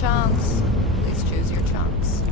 chunks. Please choose your chunks.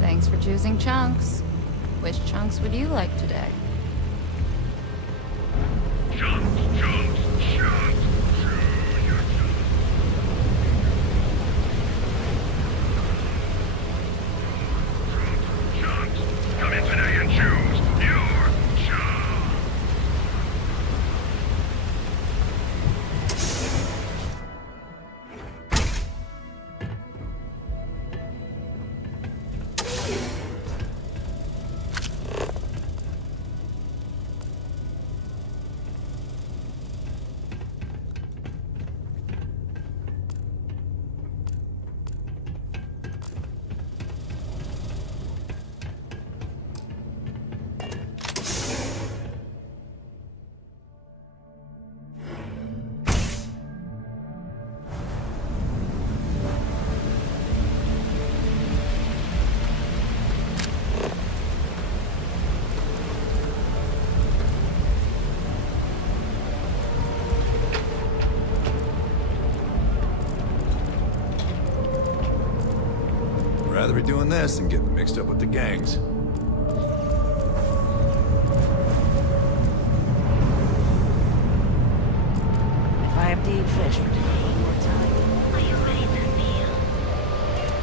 Thanks for choosing chunks. Which chunks would you like today? Come in today and choose your chunk. Rather be doing this than getting mixed up with the gangs. If I have to eat fish for dinner one more time. Are you ready for the meal?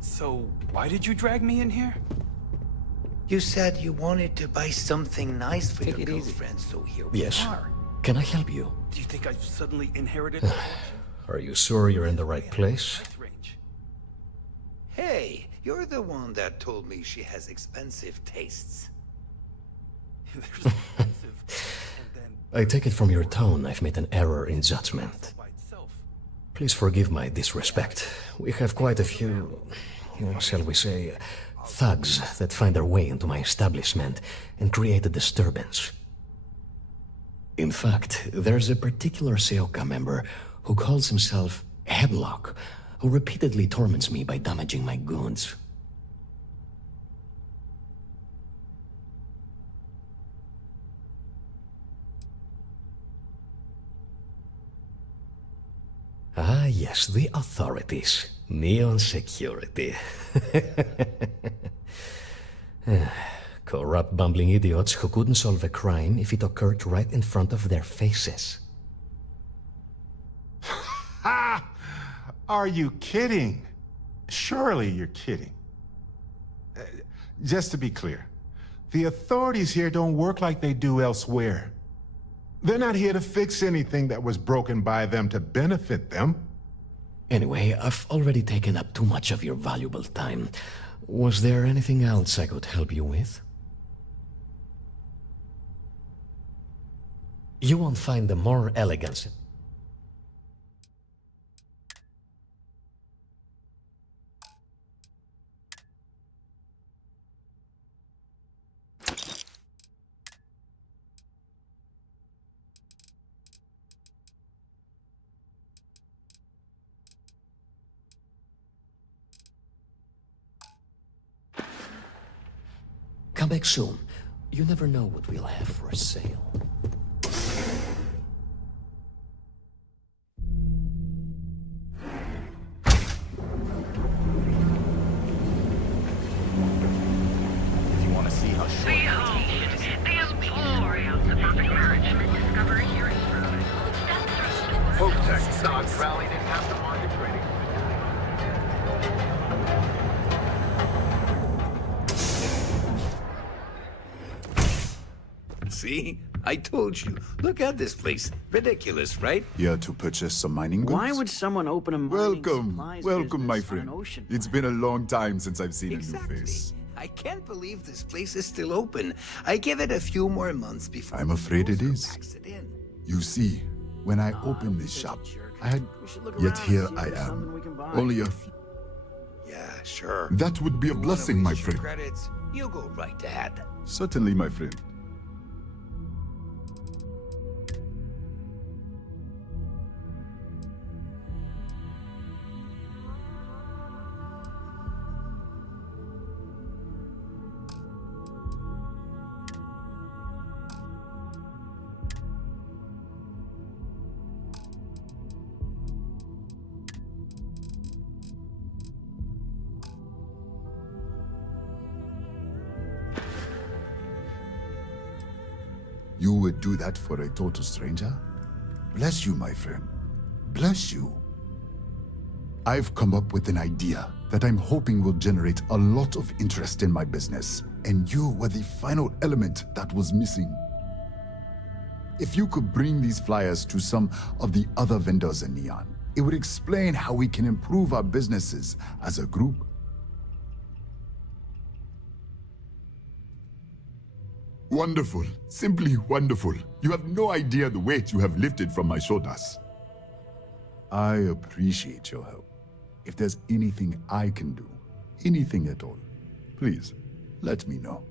So, why did you drag me in here? You said you wanted to buy something nice for Take your it easy. girlfriend, so here Yes. we are. Can I help you? Do you think I've suddenly inherited a fortune? Are you sure you're in the right place? Price range. Hey, you're the one that told me she has expensive tastes. There's expensive, and then I take it from your tone I've made an error in judgment. by itself. Please forgive my disrespect. We have quite a few, shall we say, thugs that find their way into my establishment and create a disturbance. In fact, there's a particular Seoka member who calls himself Headlock, who repeatedly torments me by damaging my goods. Ah, yes, the authorities. Neon security. Corrupt, bumbling idiots who couldn't solve a crime if it occurred right in front of their faces. Ha! Are you kidding? Surely you're kidding. Just to be clear, the authorities here don't work like they do elsewhere. They're not here to fix anything that was broken by them to benefit them. Anyway, I've already taken up too much of your valuable time. Was there anything else I could help you with? You won't find the more elegance. come back soon. You never know what we'll have for sale. If you want to see how short... Behold, the emporium of perfect marriage. Discover heroes from. Hotech stocks rallied in aftermarket trading. See? I told you. Look at this place. Ridiculous, right? Here to purchase some mining goods? Why would someone open a mining Welcome, supplies welcome, my business on an friend. ocean It's front? been a long time since I've seen a Exactly. new face. I can't believe this place is still open. I give it a few more months before I'm afraid it Closer is. packs it in. You see, when I opened this shop, I had... We should look Yet around here and see if I there's something we can am. buy. Only a few... Yeah, sure. That would be a You wanna blessing, my waste your friend. Credits, you go right ahead. Certainly, my friend. You would do that for a total stranger? Bless you, my friend. Bless you. I've come up with an idea that I'm hoping will generate a lot of interest in my business, and you were the final element that was missing. If you could bring these flyers to some of the other vendors in Neon, it would explain how we can improve our businesses as a group. Wonderful. Simply wonderful. You have no idea the weight you have lifted from my shoulders. I appreciate your help. If there's anything I can do, anything at all, please, let me know.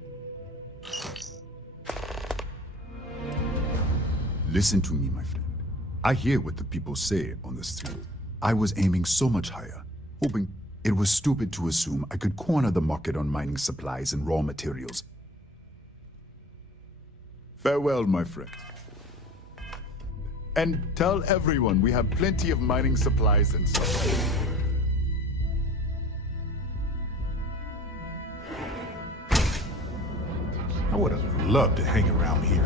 Listen to me, my friend. I hear what the people say on the street. I was aiming so much higher, hoping it was stupid to assume I could corner the market on mining supplies and raw materials. Farewell, my friend. And tell everyone we have plenty of mining supplies and stuff. I would have loved to hang around here.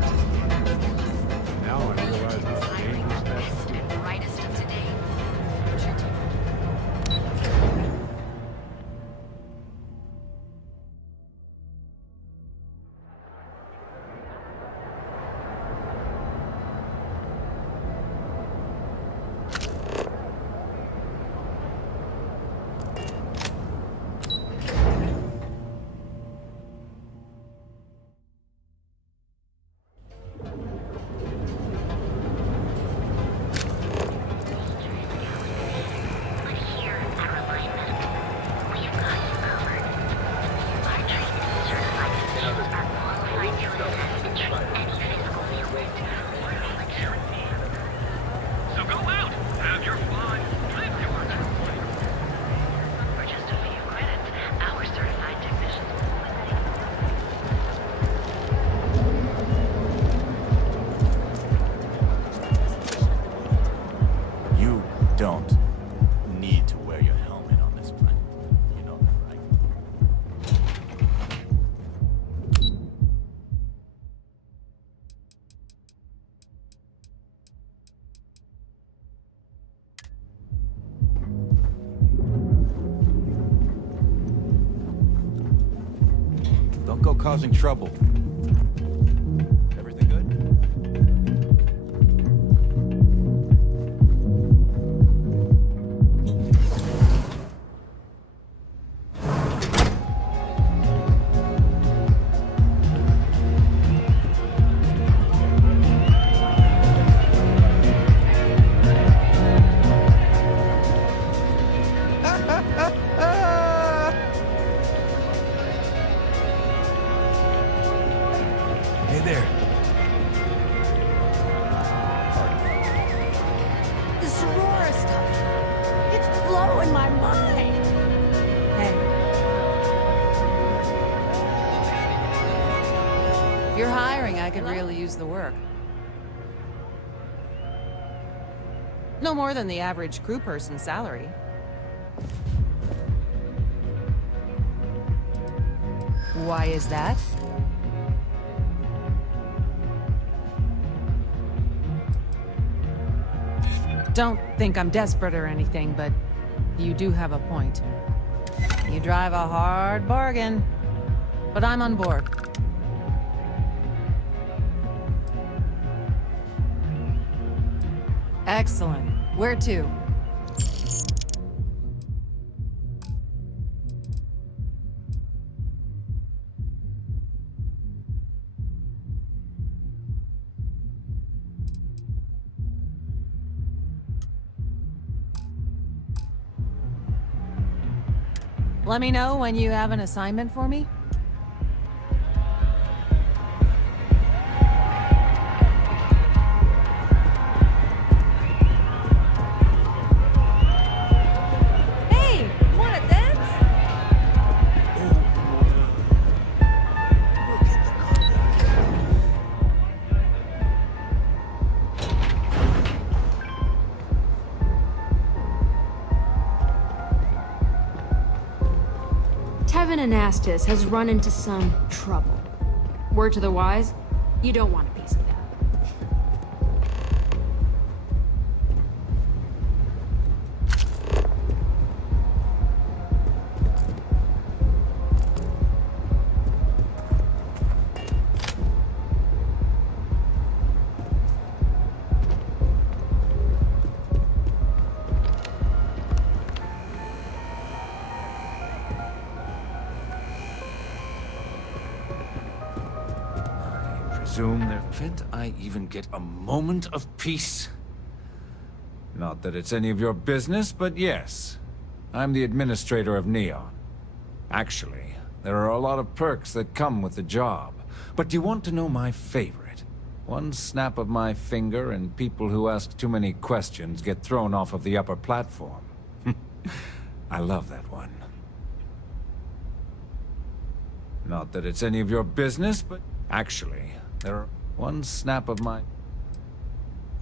Now I realize how dangerous that Brightest of today. So go out, have your fun, live your dream. For just a few credits, our certified technicians You don't need to wear your helmet on this planet. You know that, right? Don't go causing trouble. Everything good? you're hiring, I could really use the work. No more than the average crew person's salary. Why is that? Don't think I'm desperate or anything, but you do have a point. You drive a hard bargain, but I'm on board. Excellent. Where to? Let me know when you have an assignment for me. Hey, wanna dance? Tevin Anastas has run into some trouble. Word to the wise, you don't want a piece of that. Can't I even get a moment of peace? Not that it's any of your business, but yes. I'm the administrator of Neon. Actually, there are a lot of perks that come with the job. But do you want to know my favorite? One snap of my finger and people who ask too many questions get thrown off of the upper platform. I love that one. Not that it's any of your business, but actually, there are one snap of my...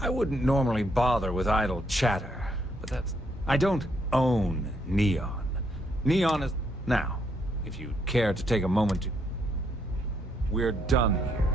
I wouldn't normally bother with idle chatter, but that's... I don't own Neon. Neon is... Now, if you'd care to take a moment to... We're done here.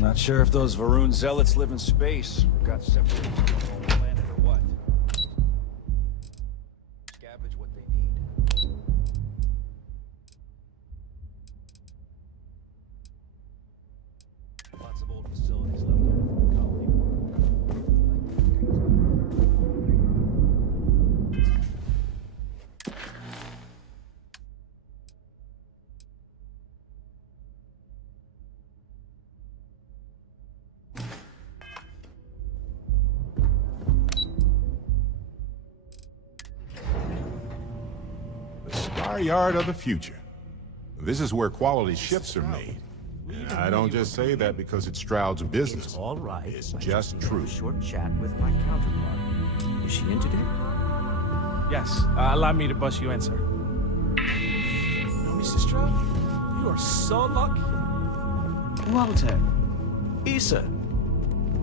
Not sure if those Varun zealots live in space or got separated from the whole planet or what. Scavenge what they need. Lots of old facilities left over from the colony. Yard of the future. This is where quality ships are made. And I don't just say that because it's Stroud's business. All right. It's just true. Short chat with my counterpart. Is she in today? Yes, allow me to bust you in, sir. No, Mr. Stroud? You are so lucky. Walter, Issa.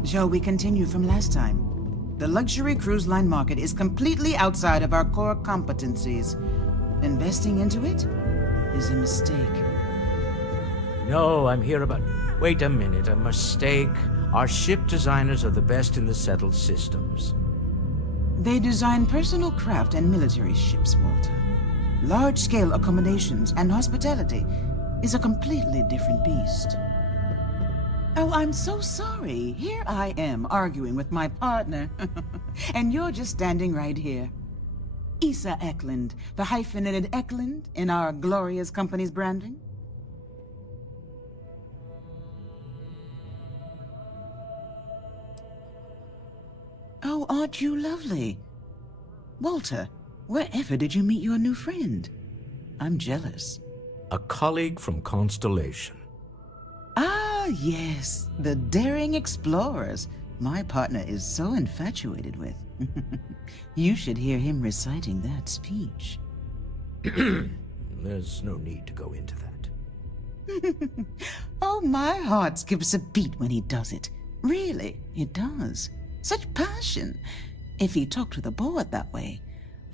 shall we continue from last time? The luxury cruise line market is completely outside of our core competencies. Investing into it is a mistake. No, I'm here about... Wait a minute, a mistake? Our ship designers are the best in the settled systems. They design personal craft and military ships, Walter. Large-scale accommodations and hospitality is a completely different beast. Oh, I'm so sorry. Here I am arguing with my partner. And you're just standing right here. Issa Eklund, the hyphenated Eklund in our glorious company's branding. Oh, aren't you lovely? Walter, wherever did you meet your new friend? I'm jealous. A colleague from Constellation. Ah, yes, the daring explorers my partner is so infatuated with. You should hear him reciting that speech. There's no need to go into that. Oh, my heart skips a beat when he does it. Really, it does. Such passion. If he talked to the board that way,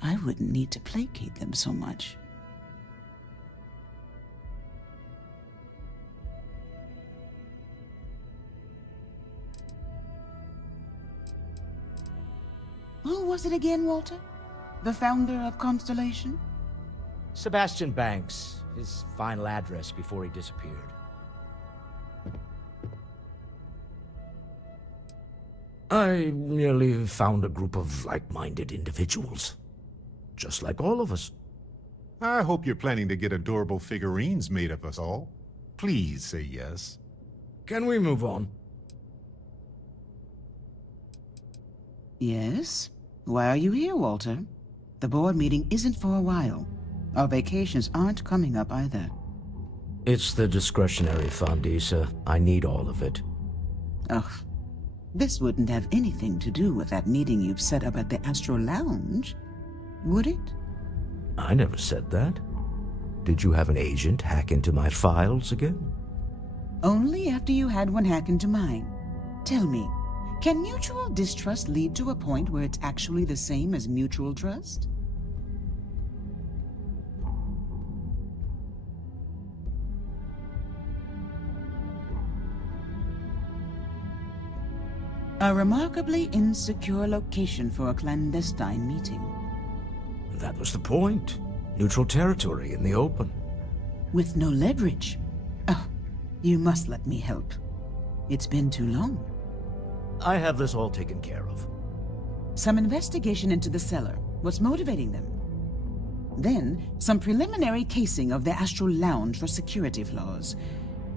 I wouldn't need to placate them so much. Who was it again, Walter? The founder of Constellation? Sebastian Banks, his final address before he disappeared. I merely found a group of like-minded individuals. Just like all of us. I hope you're planning to get adorable figurines made of us all. Please say yes. Can we move on? Yes? Why are you here, Walter? The board meeting isn't for a while. Our vacations aren't coming up either. It's the discretionary fund, Issa. I need all of it. Ugh. This wouldn't have anything to do with that meeting you've set up at the Astro Lounge, would it? I never said that. Did you have an agent hack into my files again? Only after you had one hack into mine. Tell me, can mutual distrust lead to a point where it's actually the same as mutual trust? A remarkably insecure location for a clandestine meeting. That was the point. Neutral territory in the open. With no leverage. Oh, you must let me help. It's been too long. I have this all taken care of. Some investigation into the cellar. What's motivating them? Then, some preliminary casing of the Astral Lounge for security flaws.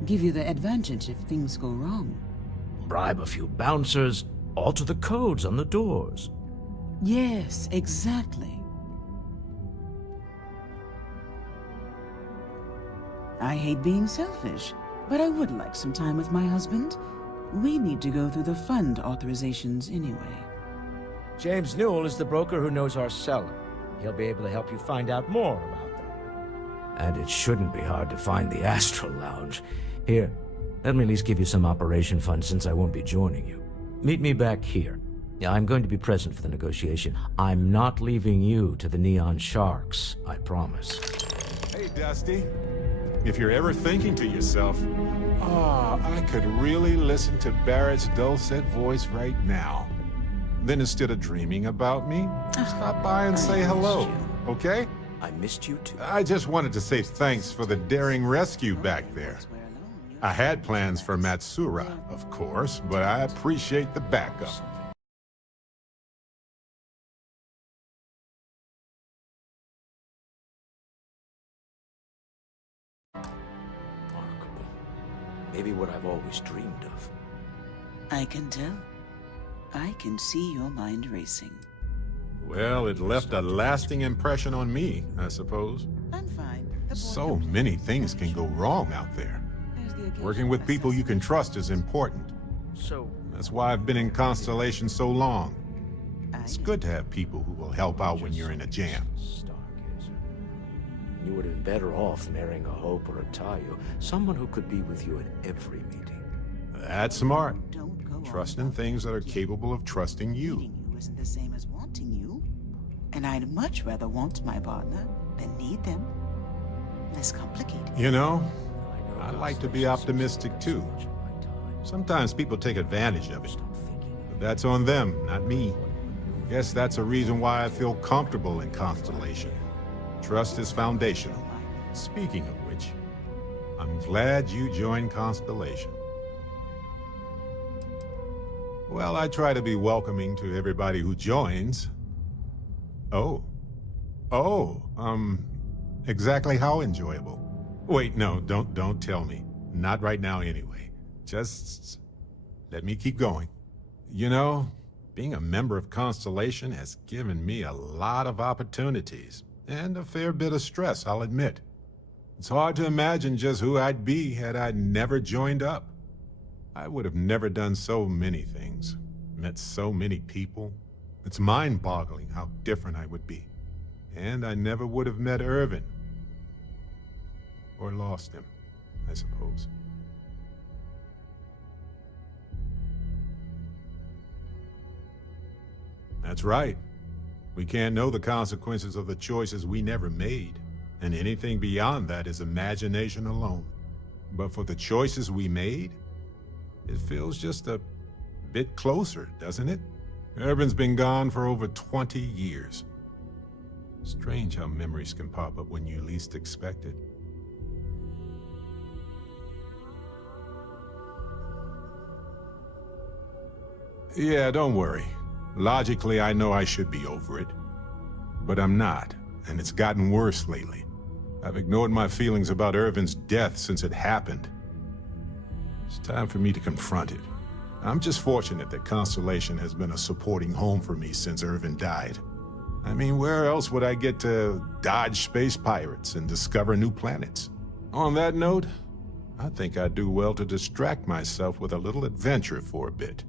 Give you the advantage if things go wrong. Bribe a few bouncers, alter the codes on the doors. Yes, exactly. I hate being selfish, but I would like some time with my husband. We need to go through the fund authorizations anyway. James Newell is the broker who knows our cellar. He'll be able to help you find out more about them. And it shouldn't be hard to find the Astral Lounge. Here, let me at least give you some operation funds since I won't be joining you. Meet me back here. I'm going to be present for the negotiation. I'm not leaving you to the Neon Sharks, I promise. Hey, Dusty. If you're ever thinking to yourself, I could really listen to Barrett's dulcet voice right now. Then instead of dreaming about me, stop by and say hello, okay? I missed you too. I just wanted to say thanks for the daring rescue back there. I had plans for Matsura, of course, but I appreciate the backup. Remarkable. Maybe what I've always dreamed of. I can tell. I can see your mind racing. Well, it left a lasting impression on me, I suppose. I'm fine. So many things can go wrong out there. Working with people you can trust is important. So... That's why I've been in Constellation so long. It's good to have people who will help out when you're in a jam. You would have been better off marrying a Hope or a Tayo, someone who could be with you at every meeting. That's smart. Trust in things that are capable of trusting you. Needing you isn't the same as wanting you. And I'd much rather want my partner than need them. Less complicated. You know, I like to be optimistic too. Sometimes people take advantage of it. But that's on them, not me. Guess that's a reason why I feel comfortable in Constellation. Trust is foundational. Speaking of which, I'm glad you joined Constellation. Well, I try to be welcoming to everybody who joins. Exactly how enjoyable? Wait, no, don't tell me. Not right now anyway. Just let me keep going. You know, being a member of Constellation has given me a lot of opportunities, and a fair bit of stress, I'll admit. It's hard to imagine just who I'd be had I never joined up. I would have never done so many things, met so many people. It's mind-boggling how different I would be. And I never would have met Irvin. Or lost him, I suppose. That's right. We can't know the consequences of the choices we never made, and anything beyond that is imagination alone. But for the choices we made, it feels just a bit closer, doesn't it? Irvin's been gone for over 20 years. Strange how memories can pop up when you least expect it. Yeah, don't worry. Logically, I know I should be over it. But I'm not, and it's gotten worse lately. I've ignored my feelings about Irvin's death since it happened. It's time for me to confront it. I'm just fortunate that Constellation has been a supporting home for me since Irvin died. I mean, where else would I get to dodge space pirates and discover new planets? On that note, I think I'd do well to distract myself with a little adventure for a bit.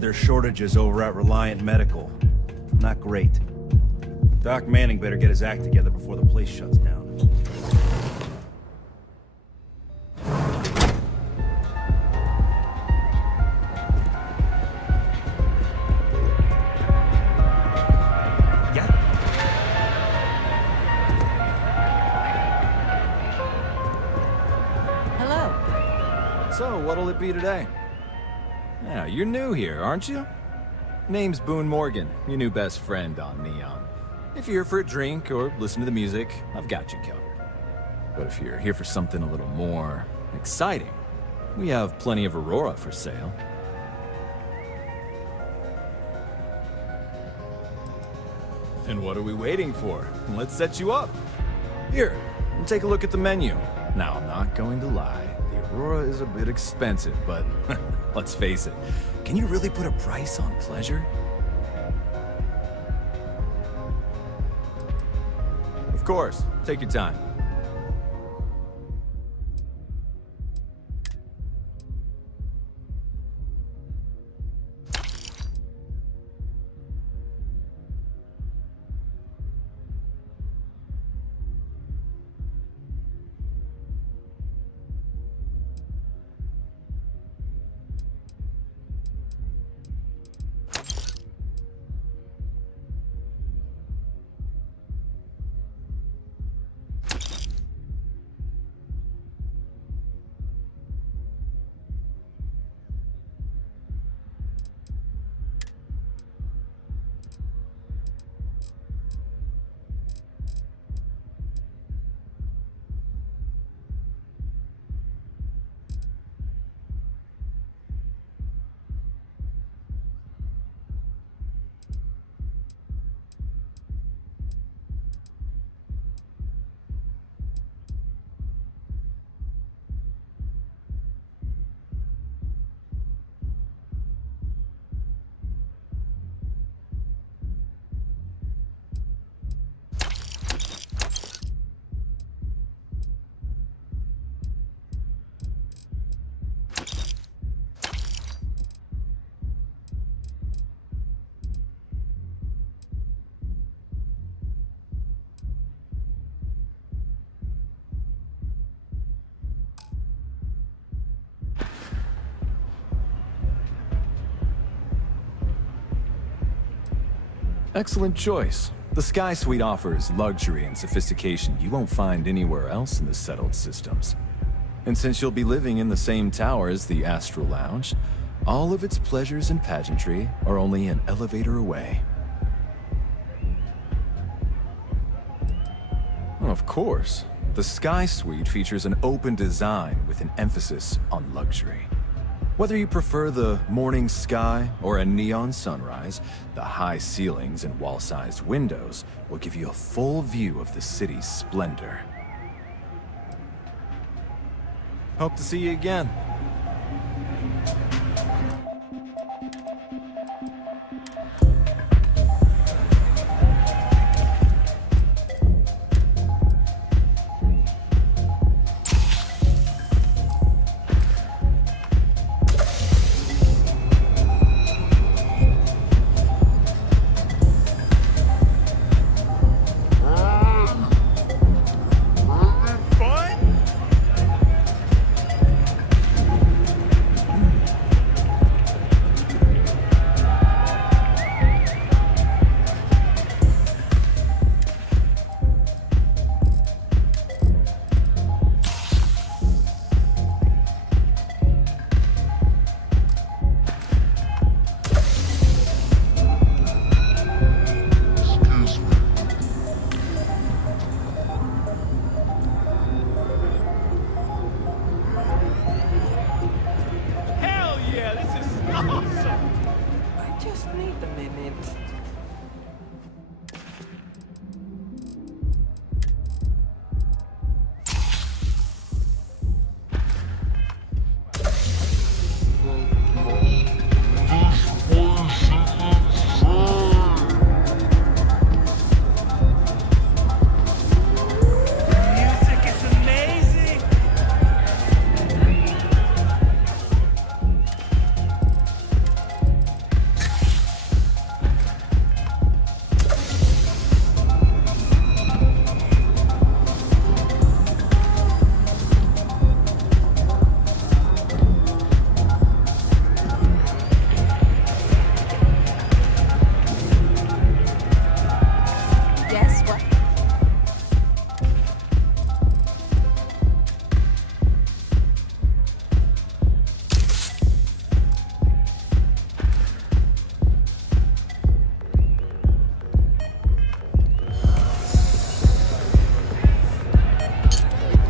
There's shortages over at Reliant Medical. Not great. Doc Manning better get his act together before the place shuts down. Hello. So, what'll it be today? Yeah, you're new here, aren't you? Name's Boone Morgan, your new best friend on Neon. If you're here for a drink or listen to the music, I've got you covered. But if you're here for something a little more exciting, we have plenty of Aurora for sale. Then what are we waiting for? Let's set you up. Here, take a look at the menu. Now, I'm not going to lie. The Aurora is a bit expensive, but let's face it. Can you really put a price on pleasure? Of course. Take your time. Excellent choice. The Sky Suite offers luxury and sophistication you won't find anywhere else in the settled systems. And since you'll be living in the same tower as the Astral Lounge, all of its pleasures and pageantry are only an elevator away. Of course, the Sky Suite features an open design with an emphasis on luxury. Whether you prefer the morning sky or a neon sunrise, the high ceilings and wall-sized windows will give you a full view of the city's splendor. Hope to see you again.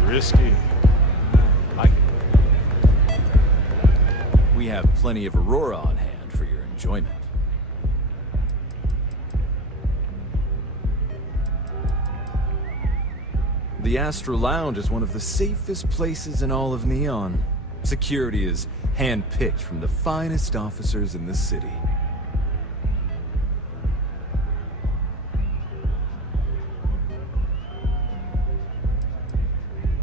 Risky. I like it. We have plenty of Aurora on hand for your enjoyment. The Astral Lounge is one of the safest places in all of Neon. Security is hand-picked from the finest officers in the city.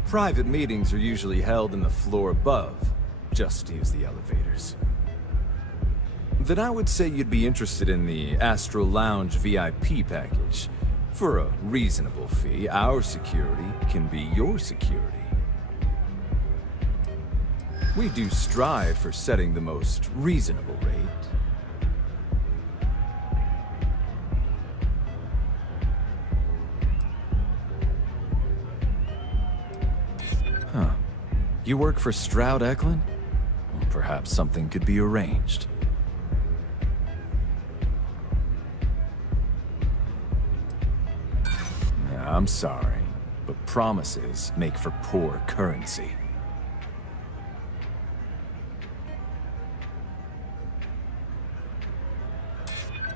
Private meetings are usually held in the floor above. Just use the elevators. Then I would say you'd be interested in the Astral Lounge VIP package. For a reasonable fee, our security can be your security. We do strive for setting the most reasonable rate. Huh. You work for Stroud Eklund? Well, perhaps something could be arranged. Yeah, I'm sorry, but promises make for poor currency.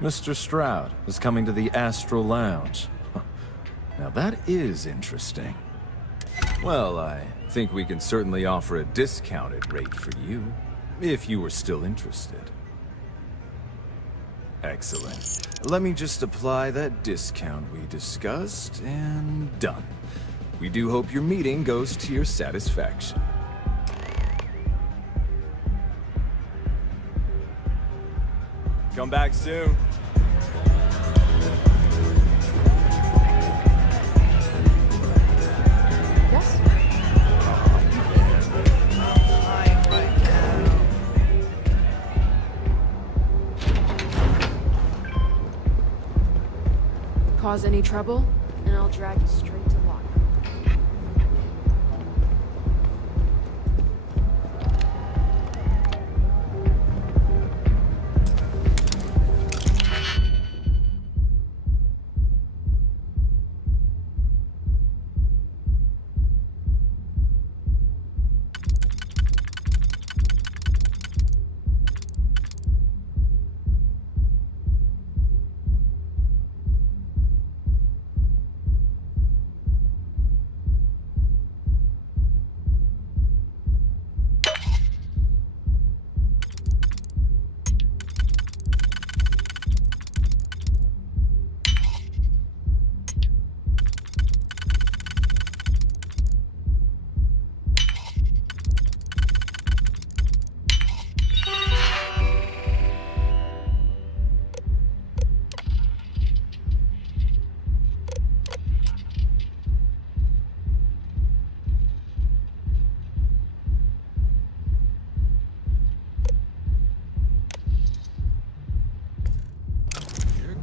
Mr. Stroud is coming to the Astral Lounge. Now that is interesting. Well, I think we can certainly offer a discounted rate for you, if you were still interested. Excellent. Let me just apply that discount we discussed, and done. We do hope your meeting goes to your satisfaction. Come back soon. Cause any trouble, and I'll drag you straight to locker.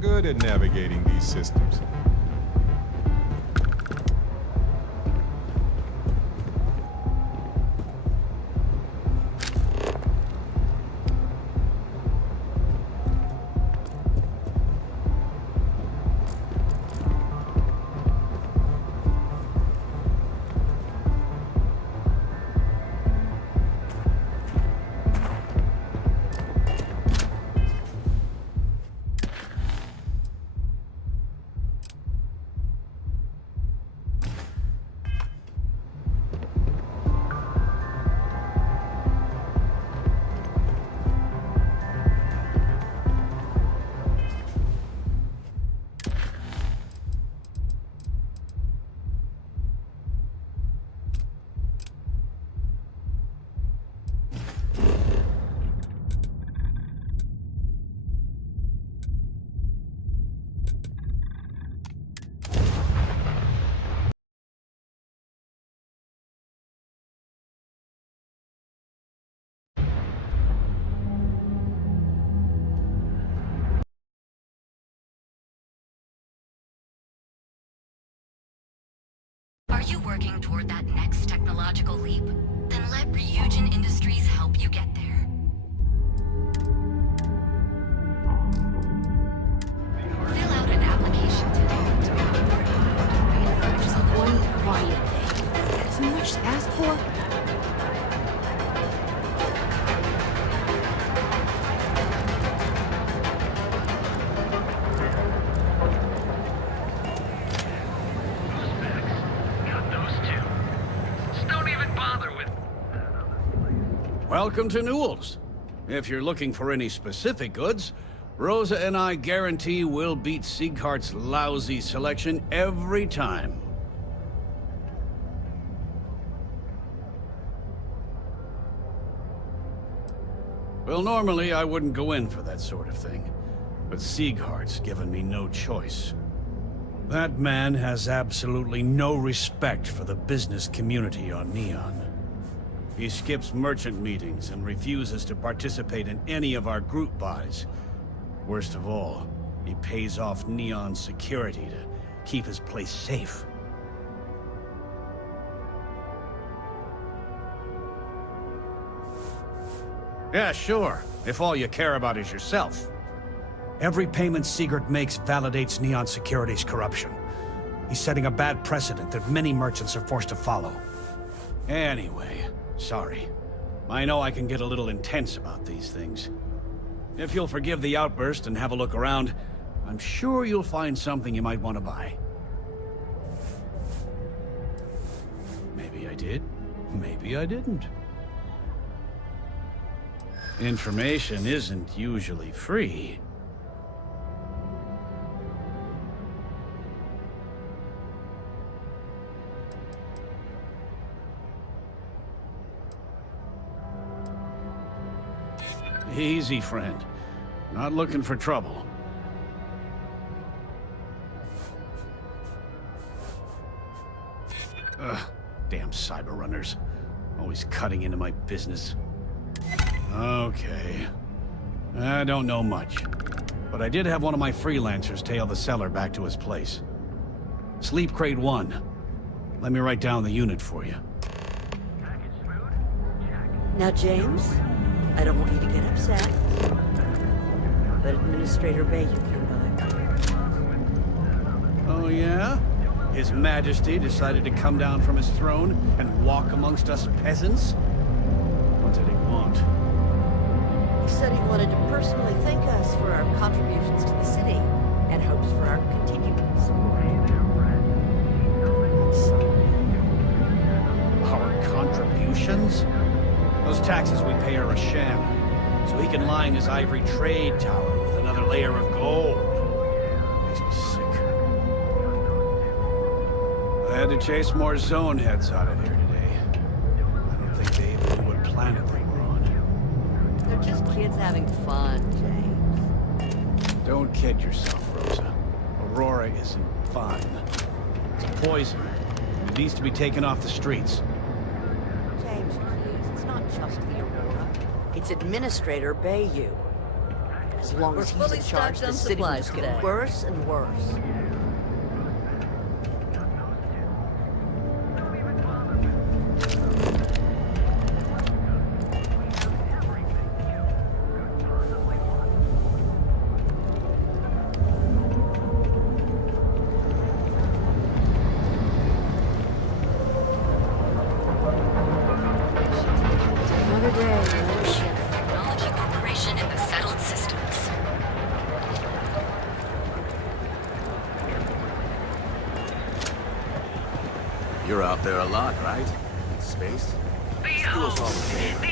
Good at navigating these systems. Are you working toward that next technological leap? Then let Ryujin Industries help you get there. Fill out an application today to be onboarded. Just one quiet day. Too much to ask for? Welcome to Newell's. If you're looking for any specific goods, Rosa and I guarantee we'll beat Sieghart's lousy selection every time. Well, normally I wouldn't go in for that sort of thing, but Sieghart's given me no choice. That man has absolutely no respect for the business community on Neon. He skips merchant meetings and refuses to participate in any of our group buys. Worst of all, he pays off Neon security to keep his place safe. Yeah, sure, if all you care about is yourself. Every payment Siegert makes validates Neon Security's corruption. He's setting a bad precedent that many merchants are forced to follow. Anyway, sorry. I know I can get a little intense about these things. If you'll forgive the outburst and have a look around, I'm sure you'll find something you might want to buy. Maybe I did, maybe I didn't. Information isn't usually free. Easy, friend. Not looking for trouble. Ugh, damn cyber runners. Always cutting into my business. Okay. I don't know much, but but I did have one of my freelancers tail the seller back to his place. Sleep Crate 1. Let me write down the unit for you. Now, James, I don't want you to get upset, but Administrator Bayou came by. Oh, yeah? His Majesty decided to come down from his throne and walk amongst us peasants? What did he want? He said he wanted to personally thank us for our contributions to the city and hopes for our continued support. I'm sorry. Our contributions? Those taxes we pay are a sham, so he can line his ivory trade tower with another layer of gold. Makes me sick. I had to chase more zone heads out of here today. I don't think they even knew what planet they were on. They're just kids having fun, James. Don't kid yourself, Rosa. Aurora isn't fun. It's poison. It needs to be taken off the streets. James, please, it's not just the Aurora. It's Administrator Bayou. As long as he's in charge, the city will just get worse and worse. Another day, another shift. Technology Corporation in the settled systems. You're out there a lot, right? In space? Do us all a favor.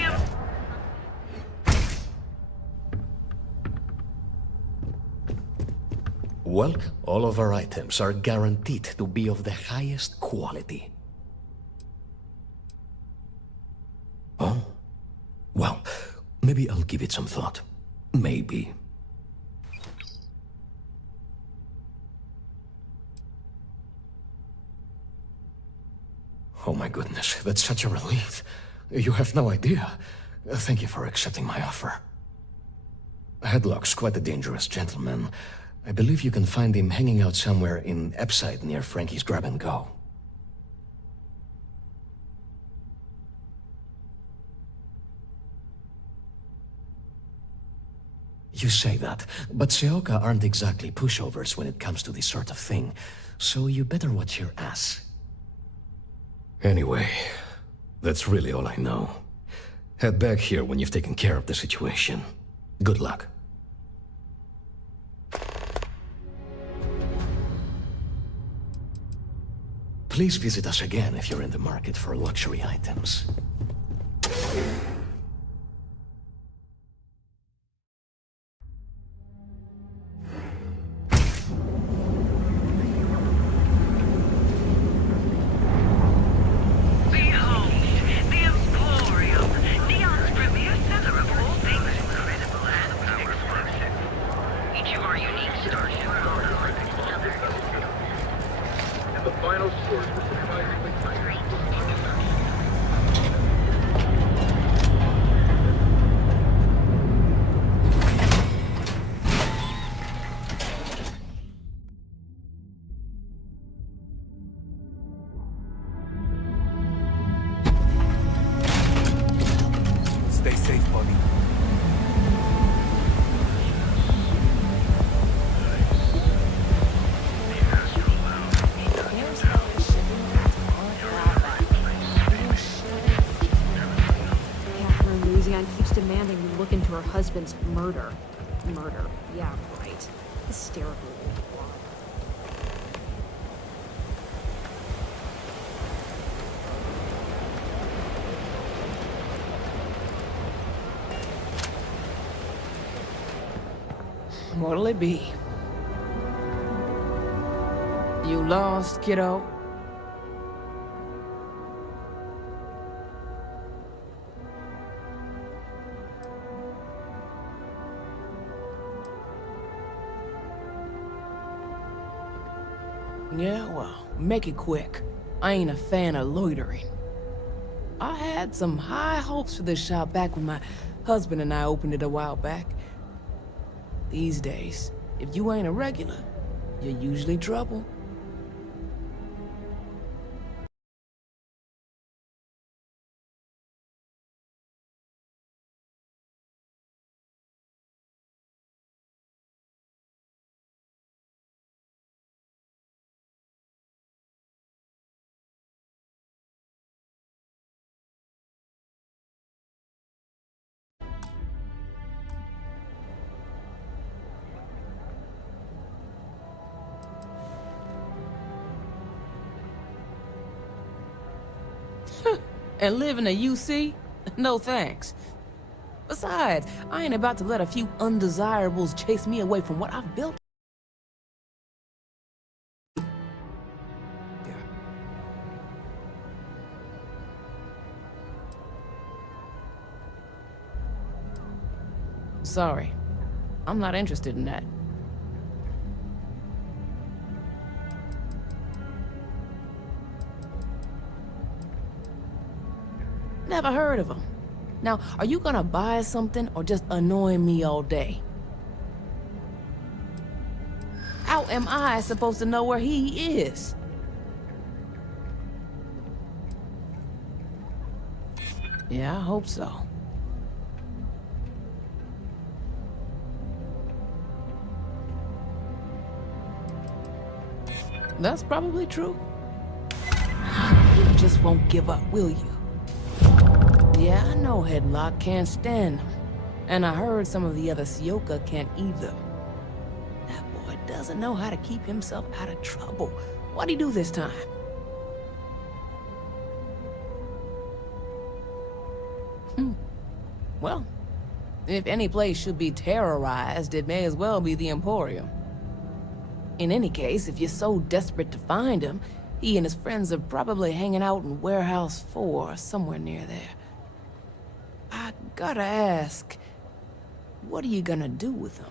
Well, all of our items are guaranteed to be of the highest quality. Oh? Well, maybe I'll give it some thought. Maybe. Oh my goodness, that's such a relief. You have no idea. Thank you for accepting my offer. Headlock's quite a dangerous gentleman. I believe you can find him hanging out somewhere in Epside near Frankie's Grab and Go. You say that, but Seoka aren't exactly pushovers when it comes to this sort of thing, so you better watch your ass. Anyway, that's really all I know. Head back here when you've taken care of the situation. Good luck. Please visit us again if you're in the market for luxury items. Stay safe, buddy. Catherine Louisiana keeps demanding you look into her husband's murder. Murder. Yeah, right. Hysterical old blob. What'll it be? You lost, kiddo? Yeah, well, make it quick. I ain't a fan of loitering. I had some high hopes for this shop back when my husband and I opened it a while back. These days, If you ain't a regular, you're usually trouble. And live in a UC? No thanks. Besides, I ain't about to let a few undesirables chase me away from what I've built. Sorry, I'm not interested in that. Never heard of him. Now, are you gonna buy something or just annoy me all day? How am I supposed to know where he is? Yeah, I hope so. That's probably true. You just won't give up, will you? Yeah, I know Headlock can't stand him. And I heard some of the other Sioka can't either. That boy doesn't know how to keep himself out of trouble. What'd he do this time? Well, if any place should be terrorized, it may as well be the Emporium. In any case, if you're so desperate to find him, he and his friends are probably hanging out in Warehouse 4, somewhere near there. I gotta ask, what are you gonna do with him?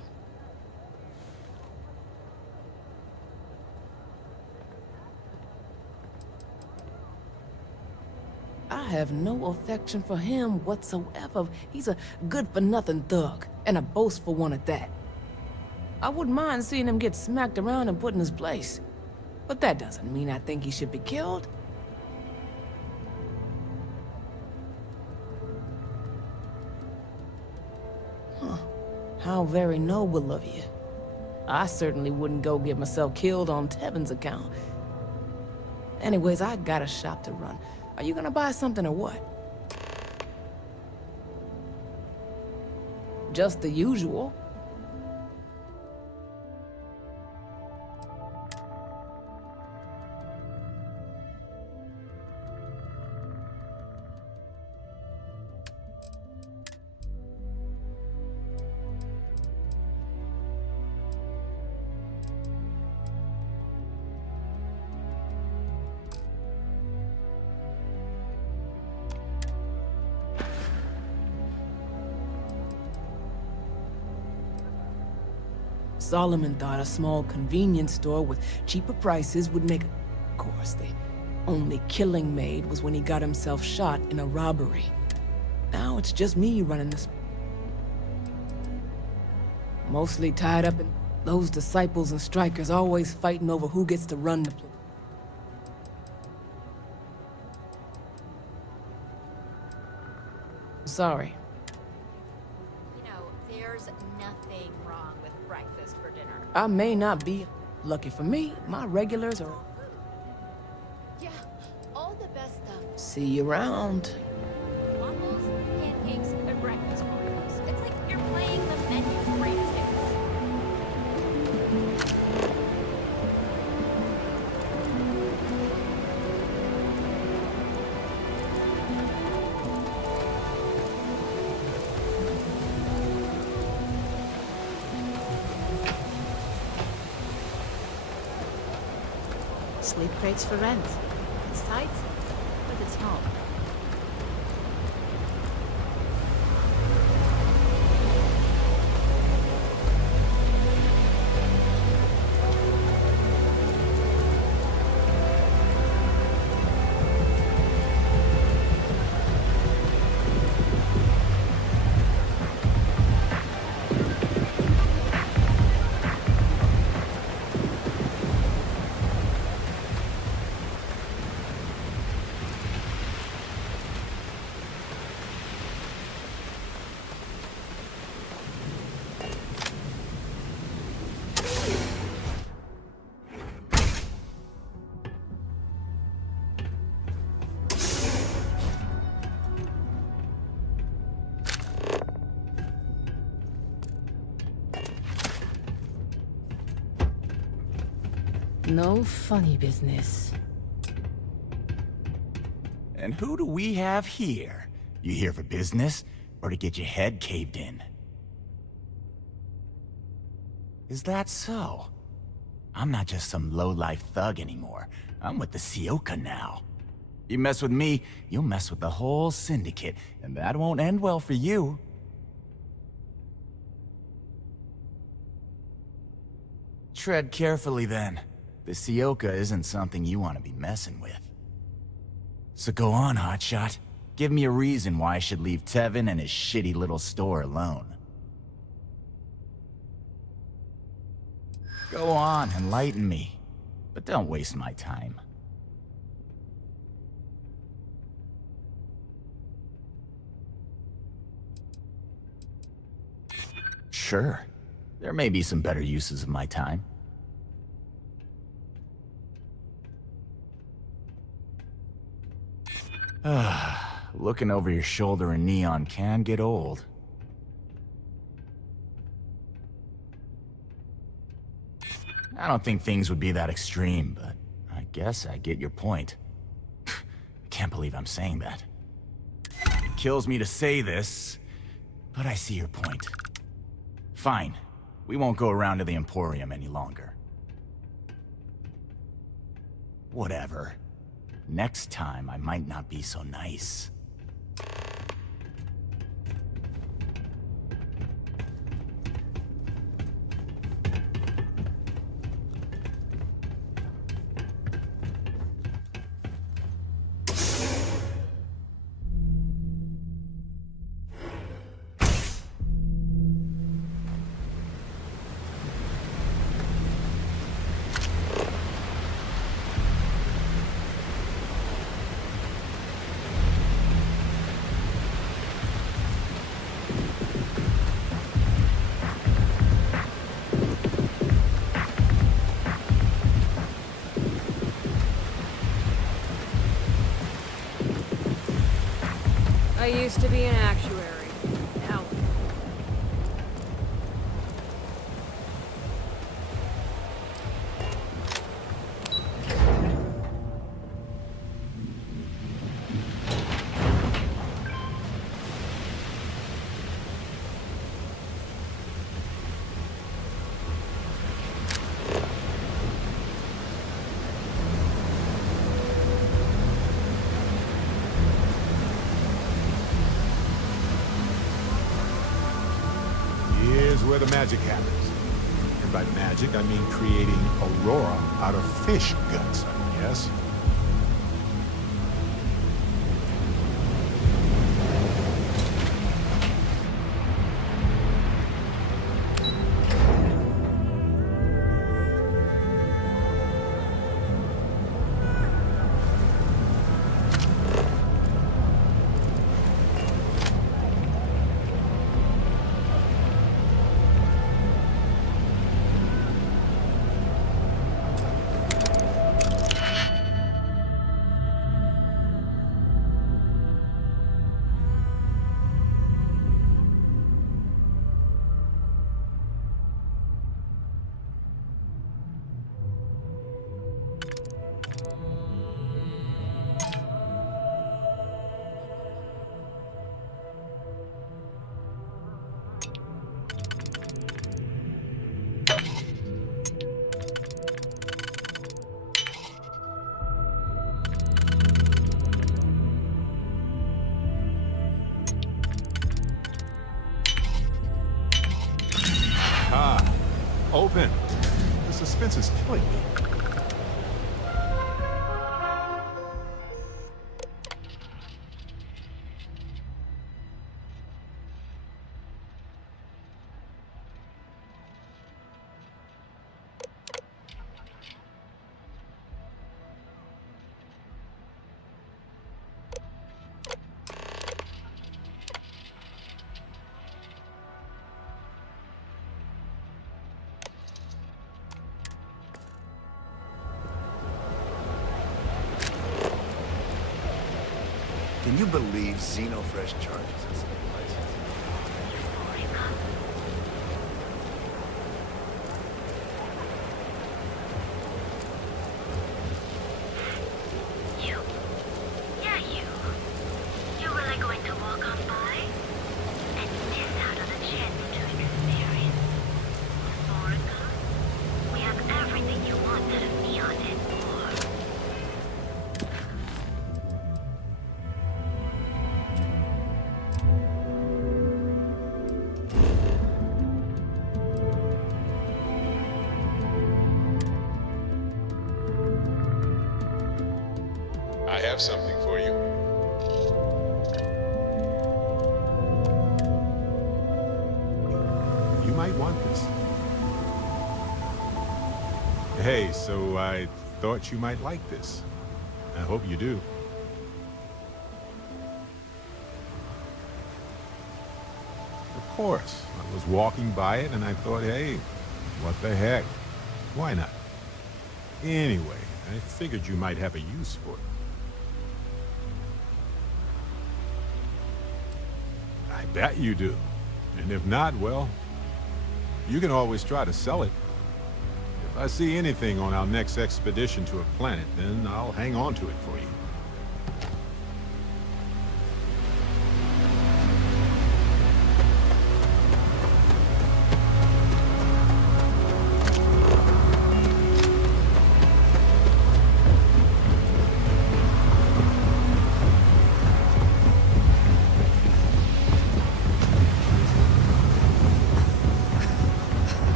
I have no affection for him whatsoever. He's a good-for-nothing thug, and a boastful one at that. I wouldn't mind seeing him get smacked around and put in his place. But that doesn't mean I think he should be killed. Huh. How very noble of you. I certainly wouldn't go get myself killed on Tevin's account. Anyways, I got a shop to run. Are you gonna buy something or what? Just the usual. Solomon thought a small convenience store with cheaper prices would make... Of course, the only killing made was when he got himself shot in a robbery. Now it's just me running this... Mostly tied up in... Those disciples and strikers always fighting over who gets to run the place. Sorry. I may not be. Lucky for me, my regulars are... Yeah, all the best stuff. See you around. Waffles, pancakes, and breakfast burritos. It's like you're playing the menu greatest hits. Sleep crates for rent. It's tight, but it's home. No funny business. And who do we have here? You here for business, or to get your head caved in? Is that so? I'm not just some low-life thug anymore. I'm with the Sioka now. You mess with me, you'll mess with the whole syndicate, and that won't end well for you. Tread carefully, then. The Sioka isn't something you want to be messing with. So go on, hotshot. Give me a reason why I should leave Tevin and his shitty little store alone. Go on, enlighten me. But don't waste my time. Sure. There may be some better uses of my time. Looking over your shoulder in Neon can get old. I don't think things would be that extreme, but I guess I get your point. Can't believe I'm saying that. It kills me to say this, but I see your point. Fine. We won't go around to the Emporium any longer. Whatever. Next time, I might not be so nice. I used to be an actuary. Now Here's where the magic happens. And by magic, I mean creating Aurora out of fish guts, I guess. Open. The suspense is killing me. Can you believe Xenofresh charges us? have something for you. You might want this. Hey, so I thought you might like this. I hope you do. Of course. I was walking by it and I thought, hey, what the heck? Why not? Anyway, I figured you might have a use for it. I bet you do. And if not, well, you can always try to sell it. If I see anything on our next expedition to a planet, then I'll hang on to it for you.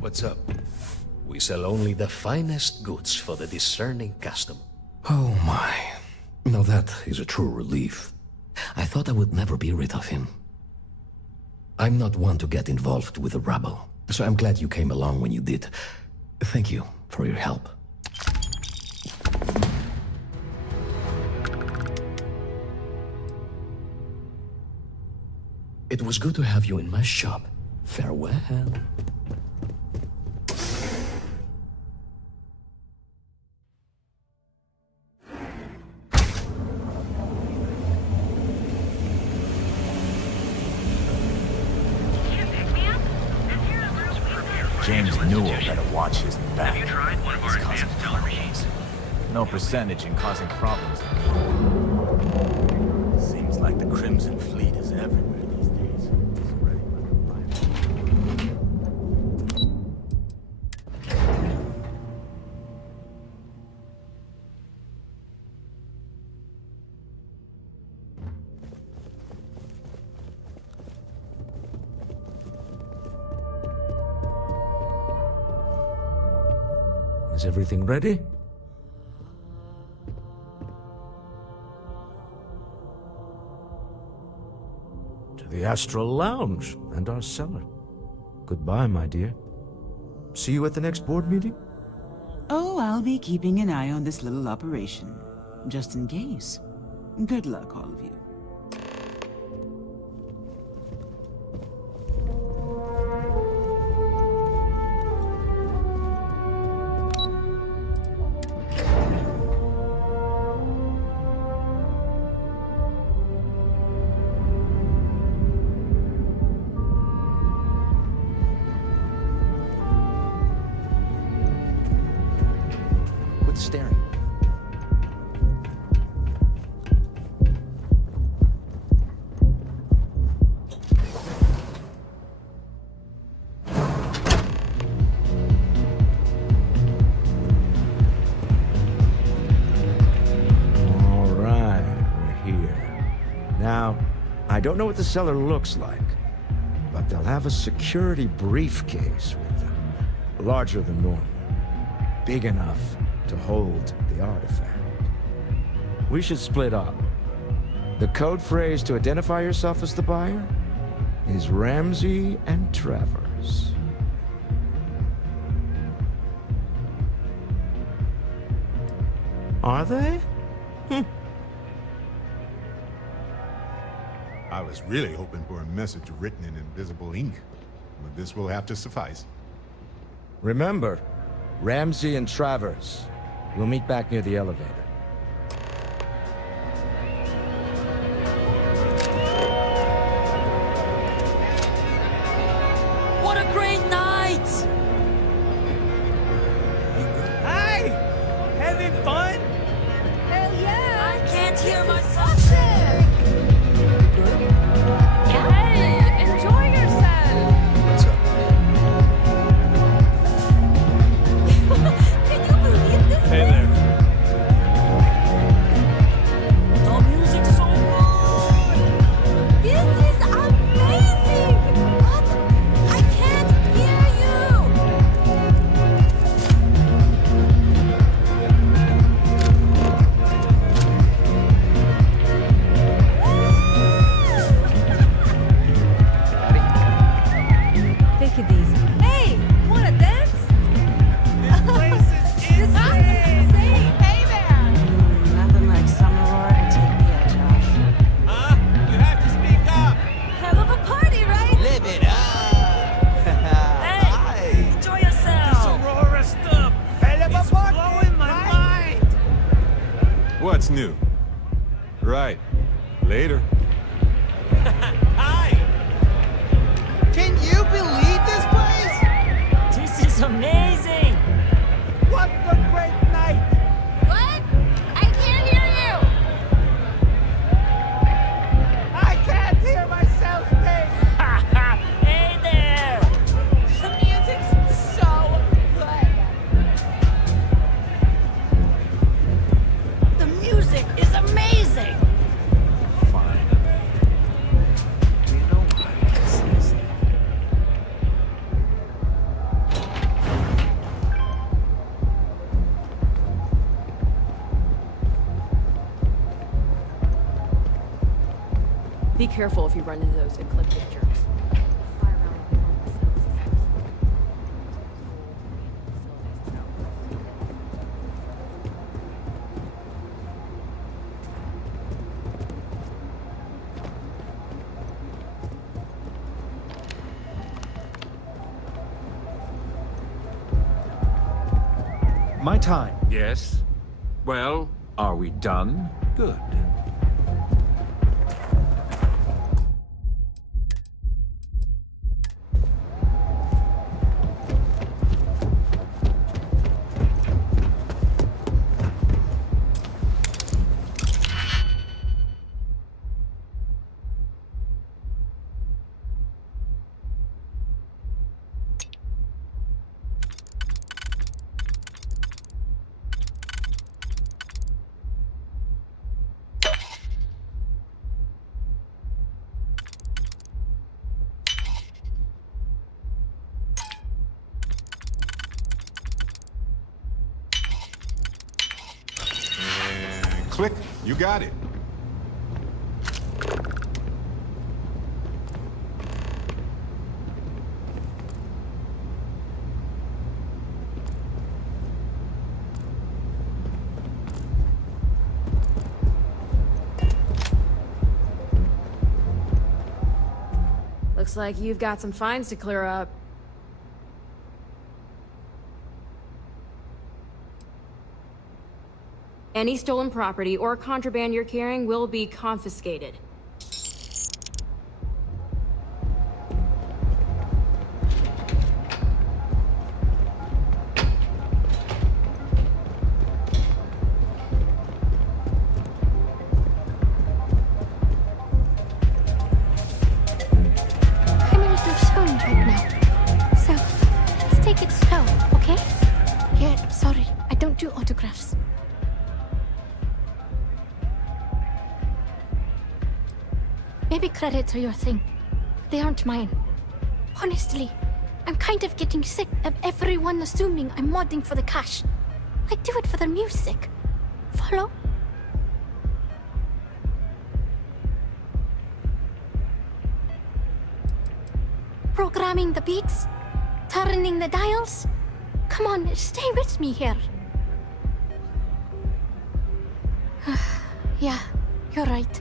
What's up? We sell only the finest goods for the discerning customer. Oh my. Now that is a true relief. I thought I would never be rid of him. I'm not one to get involved with the rabble, so I'm glad you came along when you did. Thank you for your help. It was good to have you in my shop. Farewell. James Newell better watch his back. He's causing problems. No percentage in causing problems. Seems like the Crimson Fleet is everywhere these days. Is everything ready? To the Astral Lounge and our cellar. Goodbye, my dear. See you at the next board meeting? Oh, I'll be keeping an eye on this little operation, just in case. Good luck, all of you. Staring. All right, we're here. Now, I don't know what the cellar looks like, but they'll have a security briefcase with them, larger than normal, big enough to hold the artifact. We should split up. The code phrase to identify yourself as the buyer is Ramsey and Travers. Are they? I was really hoping for a message written in invisible ink, but this will have to suffice. Remember, Ramsey and Travers. We'll meet back near the elevator. What a great night! having fun? Hell yeah! I can't hear This is myself. awesome! Hey, enjoy yourself! What's up? Can you believe this? Hey there. The music's so good! This is amazing! What? I can't hear you! Take it easy. Hey, wanna dance? This place is This house is insane! Hey there! Nothing like summer roar to take the edge off. Huh? You have to speak up! Hell of a party, right? Live it up! Hey! Enjoy yourself! Aurora stuff! It's blowing my mind! What's new? Right. Later. Hi! Can you believe this place? This is amazing! What a great night! What? I can't hear you! I can't hear myself think! Hey there! The music's so good. The music is amazing! Fine. You know why this is? Be careful if you run into those ecliptic jerks. My time. Yes. Well, are we done? Good. And click. You got it. Looks like you've got some fines to clear up. Any stolen property or contraband you're carrying will be confiscated. I'm a little stoned right now. So, let's take it slow, okay? Yeah, sorry. I don't do autographs. Maybe credits are your thing. They aren't mine. Honestly, I'm kind of getting sick of everyone assuming I'm modding for the cash. I do it for the music. Follow? Programming the beats? Turning the dials? Come on, stay with me here. Yeah, you're right.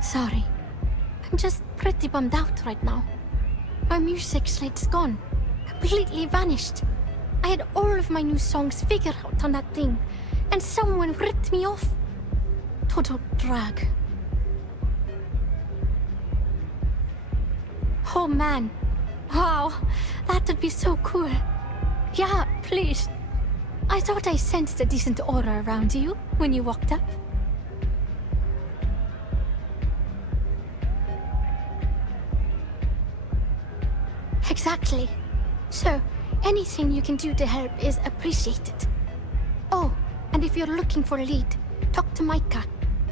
Sorry. I'm just pretty bummed out right now. My music slate's gone. Completely vanished. I had all of my new songs figured out on that thing, and someone ripped me off. Total drag. Oh man. Wow, that would be so cool. Yeah, please. I thought I sensed a decent aura around you when you walked up. Exactly. So, anything you can do to help is appreciated. Oh, and if you're looking for a lead, talk to Micah.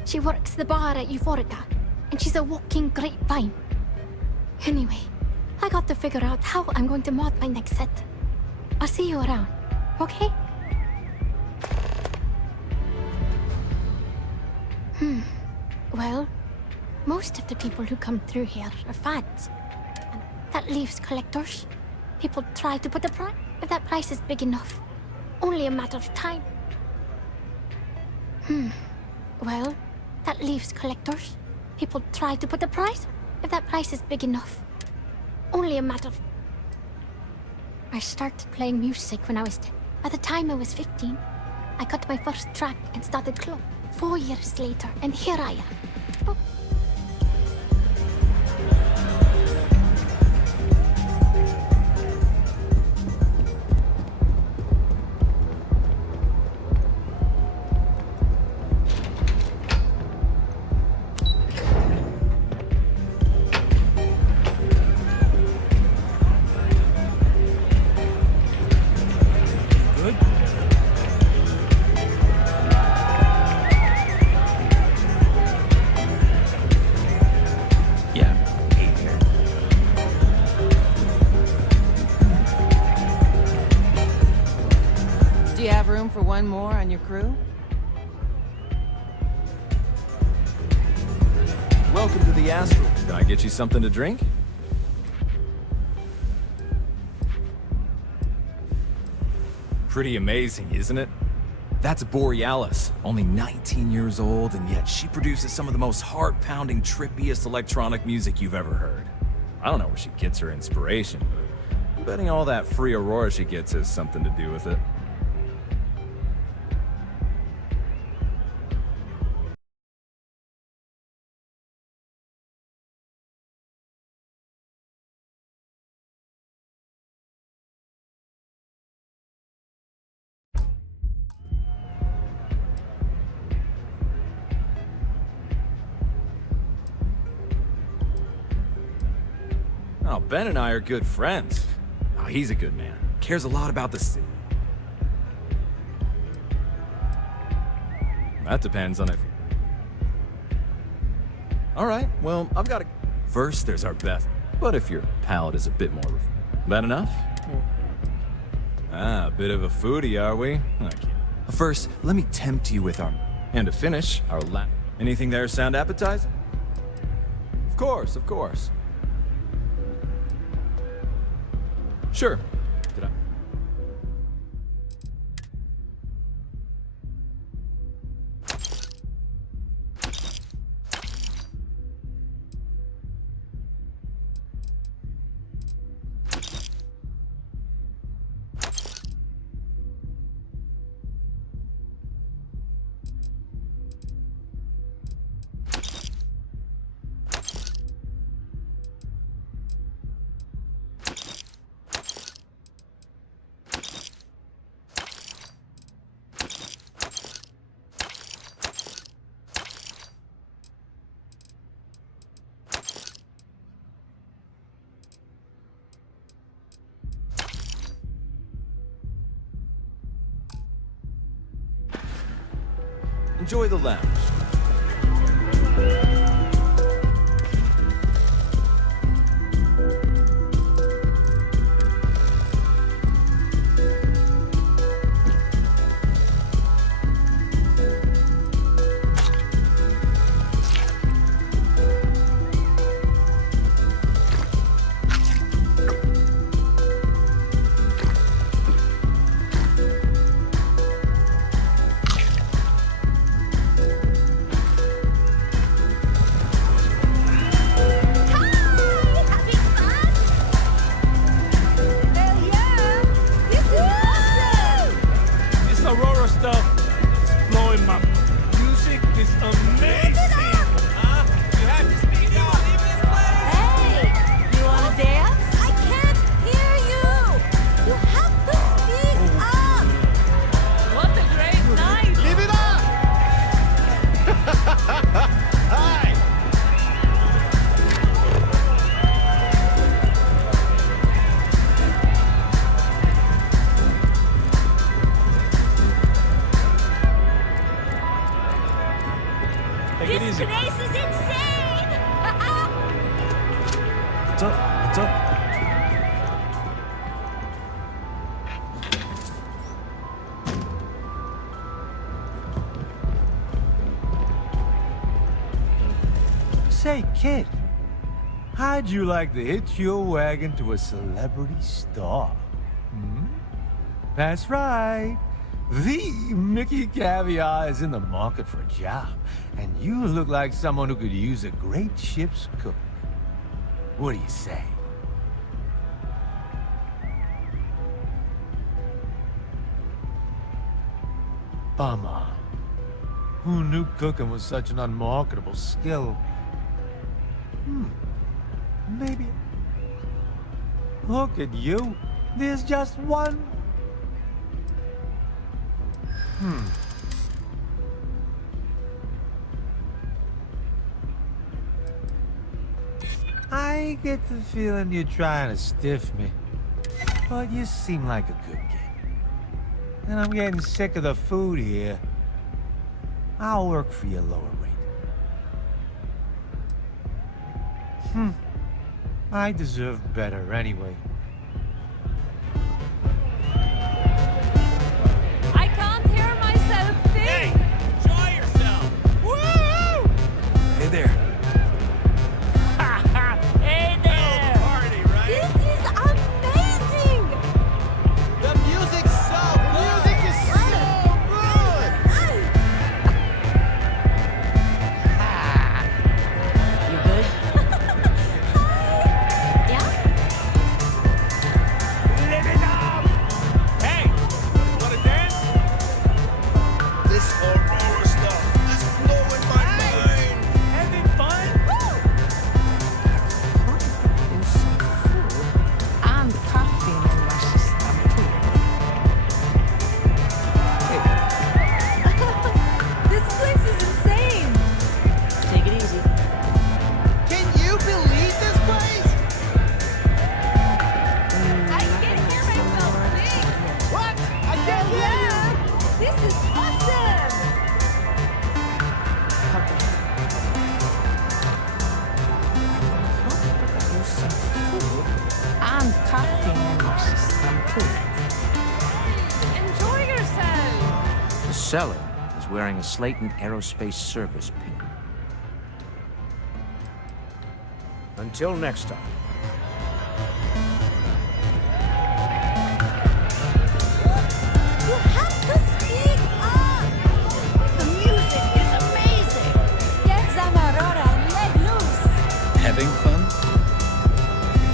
She works the bar at Euphorica, and she's a walking grapevine. Anyway, I got to figure out how I'm going to mod my next set. I'll see you around, okay? Well, most of the people who come through here are fads. And that leaves collectors. People try to put a price, if that price is big enough. Only a matter of time. Well, that leaves collectors. People try to put a price, if that price is big enough. Only a matter of... I started playing music when I was 10. By the time I was 15, I got my first track and started club. 4 years later, and here I am. Oh. Do you have room for one more on your crew? Welcome to the Astral. Can I get you something to drink? Pretty amazing, isn't it? That's Borealis, only 19 years old, and yet she produces some of the most heart-pounding, trippiest electronic music you've ever heard. I don't know where she gets her inspiration, but I'm betting all that free Aurora she gets has something to do with it. Oh, Ben and I are good friends. Oh, he's a good man. Cares a lot about the city. That depends on if... Alright, well, I've got to... First, there's our Beth. But if your palate is a bit more... That enough? Ah, a bit of a foodie, are we? Okay. First, let me tempt you with our... And to finish, our lap. Anything there sound appetizing? Of course, of course. Sure. Did I? Enjoy the lounge. Say, kid, how'd you like to hitch your wagon to a celebrity star? Hmm? That's right. The Mickey Caviar is in the market for a job, and you look like someone who could use a great ship's cook. What do you say? Bummer. Who knew cooking was such an unmarketable skill? Maybe... Look at you. There's just one... I get the feeling you're trying to stiff me. But you seem like a good kid. And I'm getting sick of the food here. I'll work for your lower rate. I deserve better anyway. I can't hear myself think. Hey, enjoy yourself. Woo! Hey there. Hey there. Party, right? This is amazing! The music's so good. The music is so good. You good? Yeah? Live it up. Hey, wanna dance? This Aurora stuff is blowing my mind. Having fun? And caffeine in my system, too. This place is insane! Take it easy. Can you believe this place? I can't hear myself think! What? I can't hear you. This is awesome! And caffeine in my system, too. Enjoy yourself! The seller is wearing a Slayton Aerospace Service pin. Until next time. You have to speak up! The music is amazing! Get some Aurora and let loose! Having fun?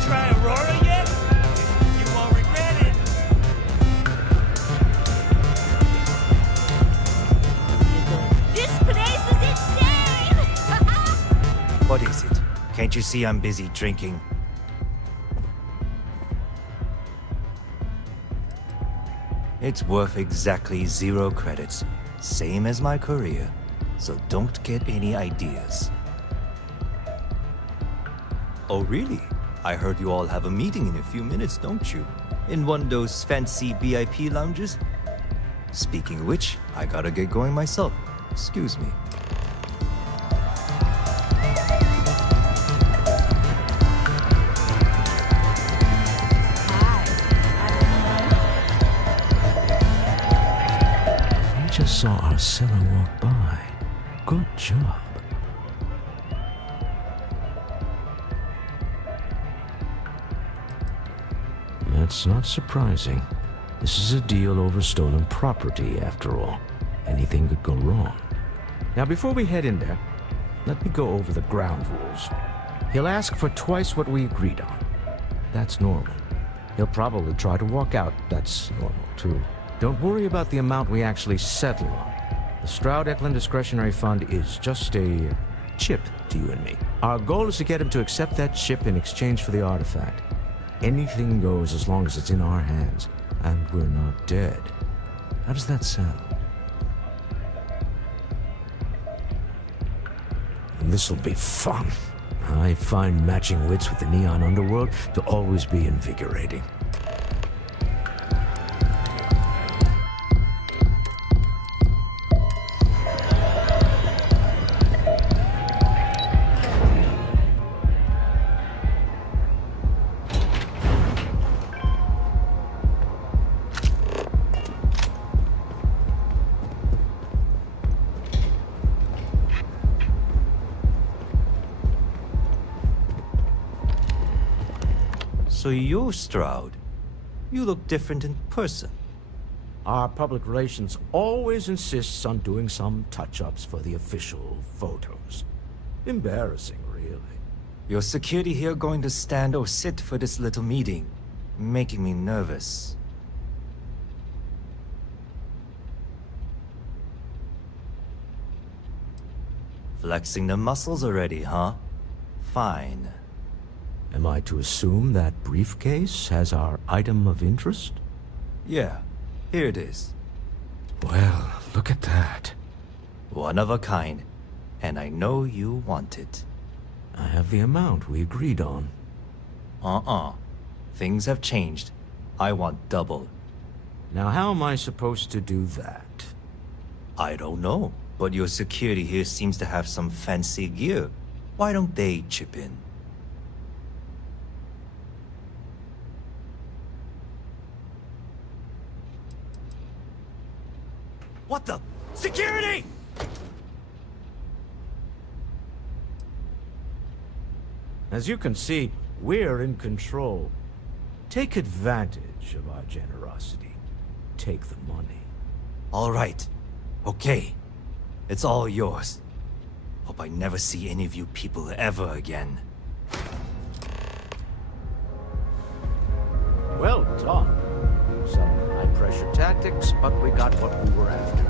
Try Aurora yet? You won't regret it. This place is insane! What is it? Can't you see I'm busy drinking? It's worth exactly 0 credits, same as my career, so don't get any ideas. Oh really? I heard you all have a meeting in a few minutes, don't you? In one of those fancy VIP lounges? Speaking of which, I gotta get going myself. Excuse me. We just saw our seller walk by. Good job. That's not surprising. This is a deal over stolen property, after all. Anything could go wrong. Now, before we head in there, let me go over the ground rules. He'll ask for twice what we agreed on. That's normal. He'll probably try to walk out. That's normal, too. Don't worry about the amount we actually settle on. The Stroud-Eklund Discretionary Fund is just a chip to you and me. Our goal is to get him to accept that chip in exchange for the artifact. Anything goes as long as it's in our hands, and we're not dead. How does that sound? This'll be fun. I find matching wits with the neon underworld to always be invigorating. So you're Stroud. You look different in person. Our public relations always insists on doing some touch-ups for the official photos. Embarrassing, really. Your security here going to stand or sit for this little meeting, making me nervous. Flexing the muscles already, huh? Fine. Am I to assume that briefcase has our item of interest? Yeah, here it is. Well, look at that. One of a kind, and I know you want it. I have the amount we agreed on. Things have changed. I want double. Now how am I supposed to do that? I don't know, but your security here seems to have some fancy gear. Why don't they chip in? What the? Security! As you can see, we're in control. Take advantage of our generosity. Take the money. All right. Okay. It's all yours. Hope I never see any of you people ever again. Well done. Some high-pressure tactics, but we got what we were after.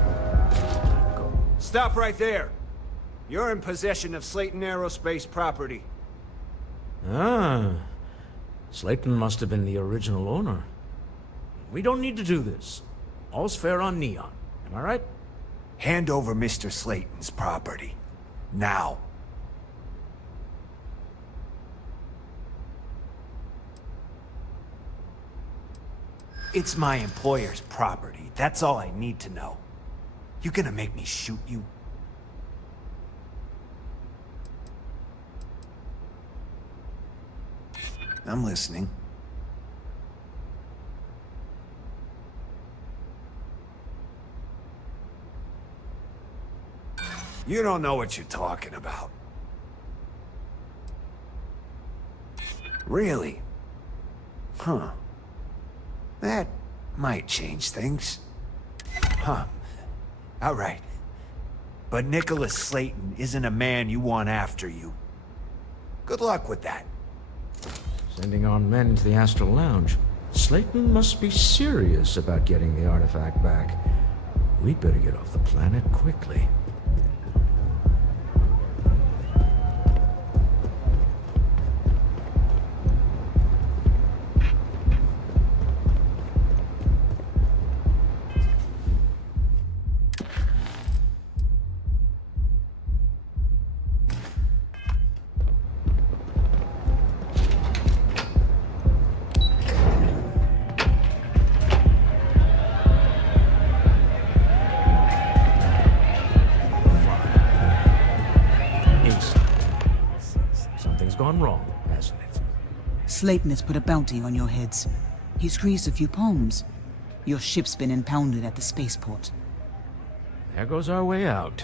Time to go. Stop right there. You're in possession of Slayton Aerospace property. Ah. Slayton must have been the original owner. We don't need to do this. All's fair on Neon. Am I right? Hand over Mr. Slayton's property. Now. It's my employer's property. That's all I need to know. You gonna make me shoot you? I'm listening. You don't know what you're talking about. Really? Huh. That might change things. Huh. All right. But Nicholas Slayton isn't a man you want after you. Good luck with that. Sending on men into the Astral Lounge. Slayton must be serious about getting the artifact back. We'd better get off the planet quickly. Gone wrong, hasn't it? Slayton has put a bounty on your heads. He's greased a few palms. Your ship's been impounded at the spaceport. There goes our way out.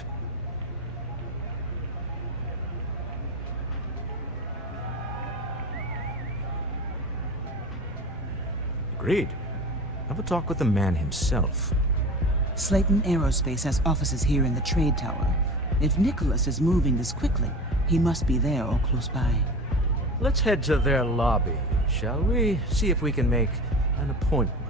Agreed. Have a talk with the man himself. Slayton Aerospace has offices here in the trade tower. If Nicholas is moving this quickly, he must be there or close by. Let's head to their lobby, shall we? See if we can make an appointment.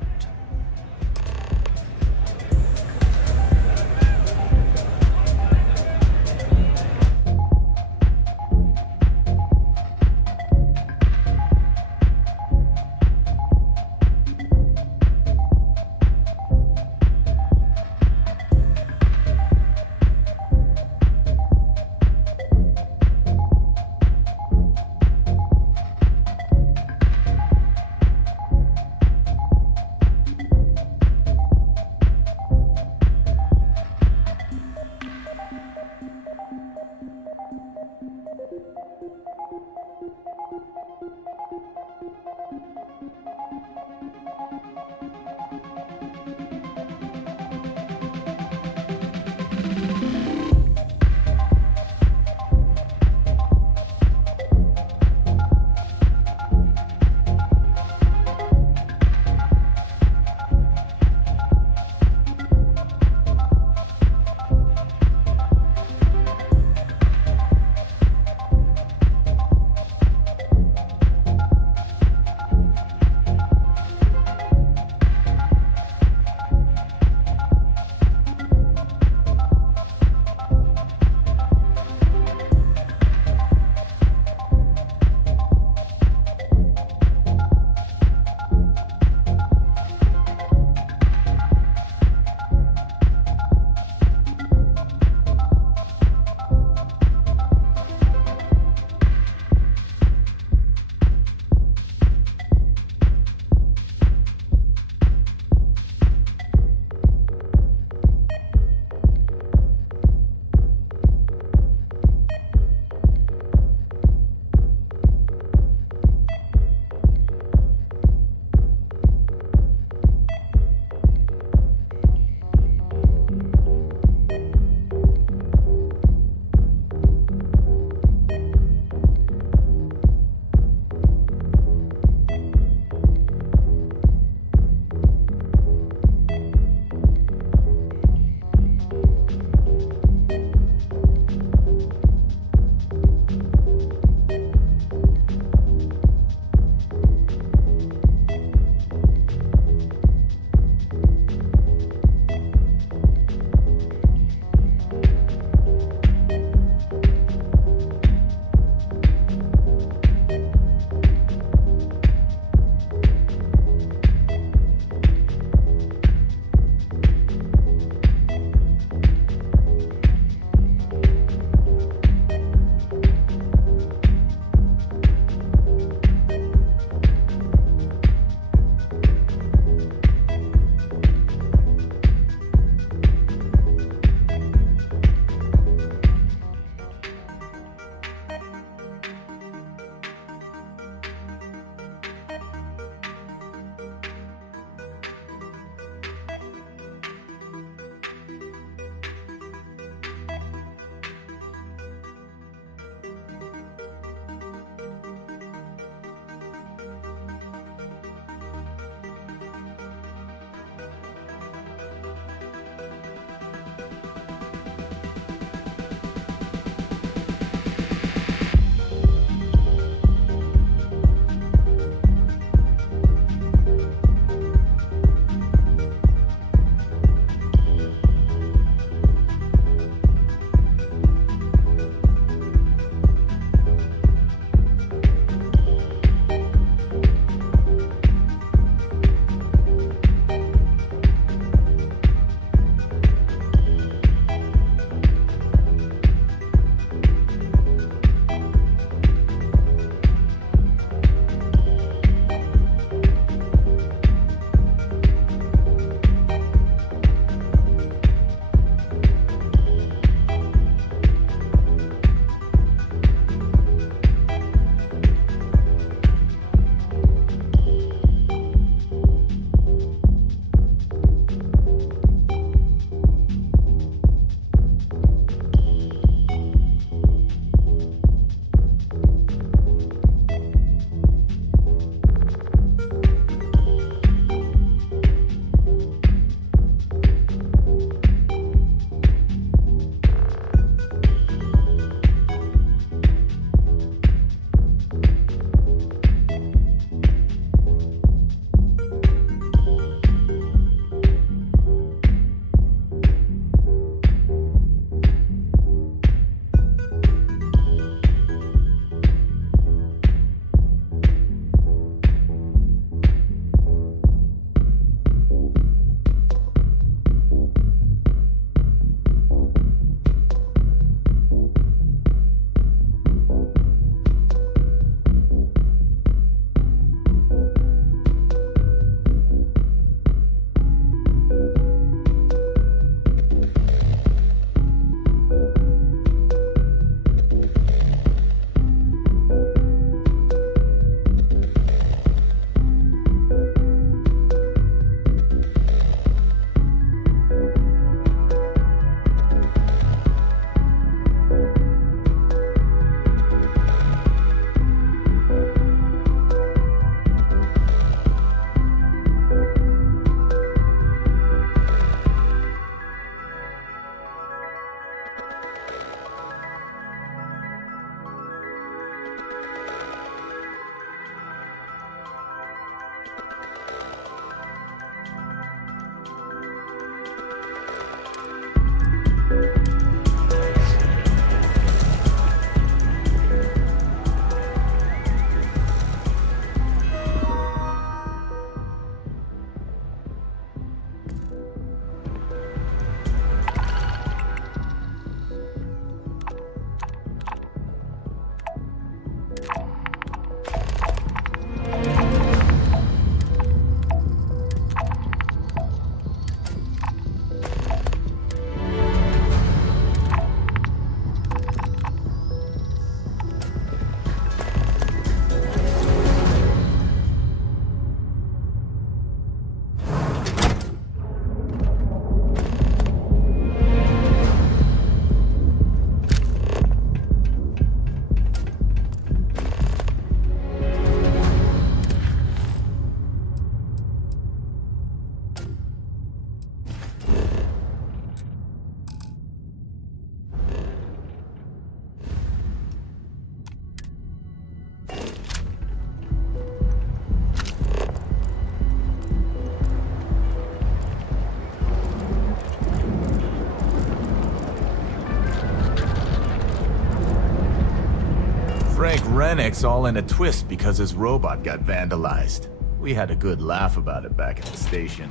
Rennick's all in a twist because his robot got vandalized. We had a good laugh about it back at the station.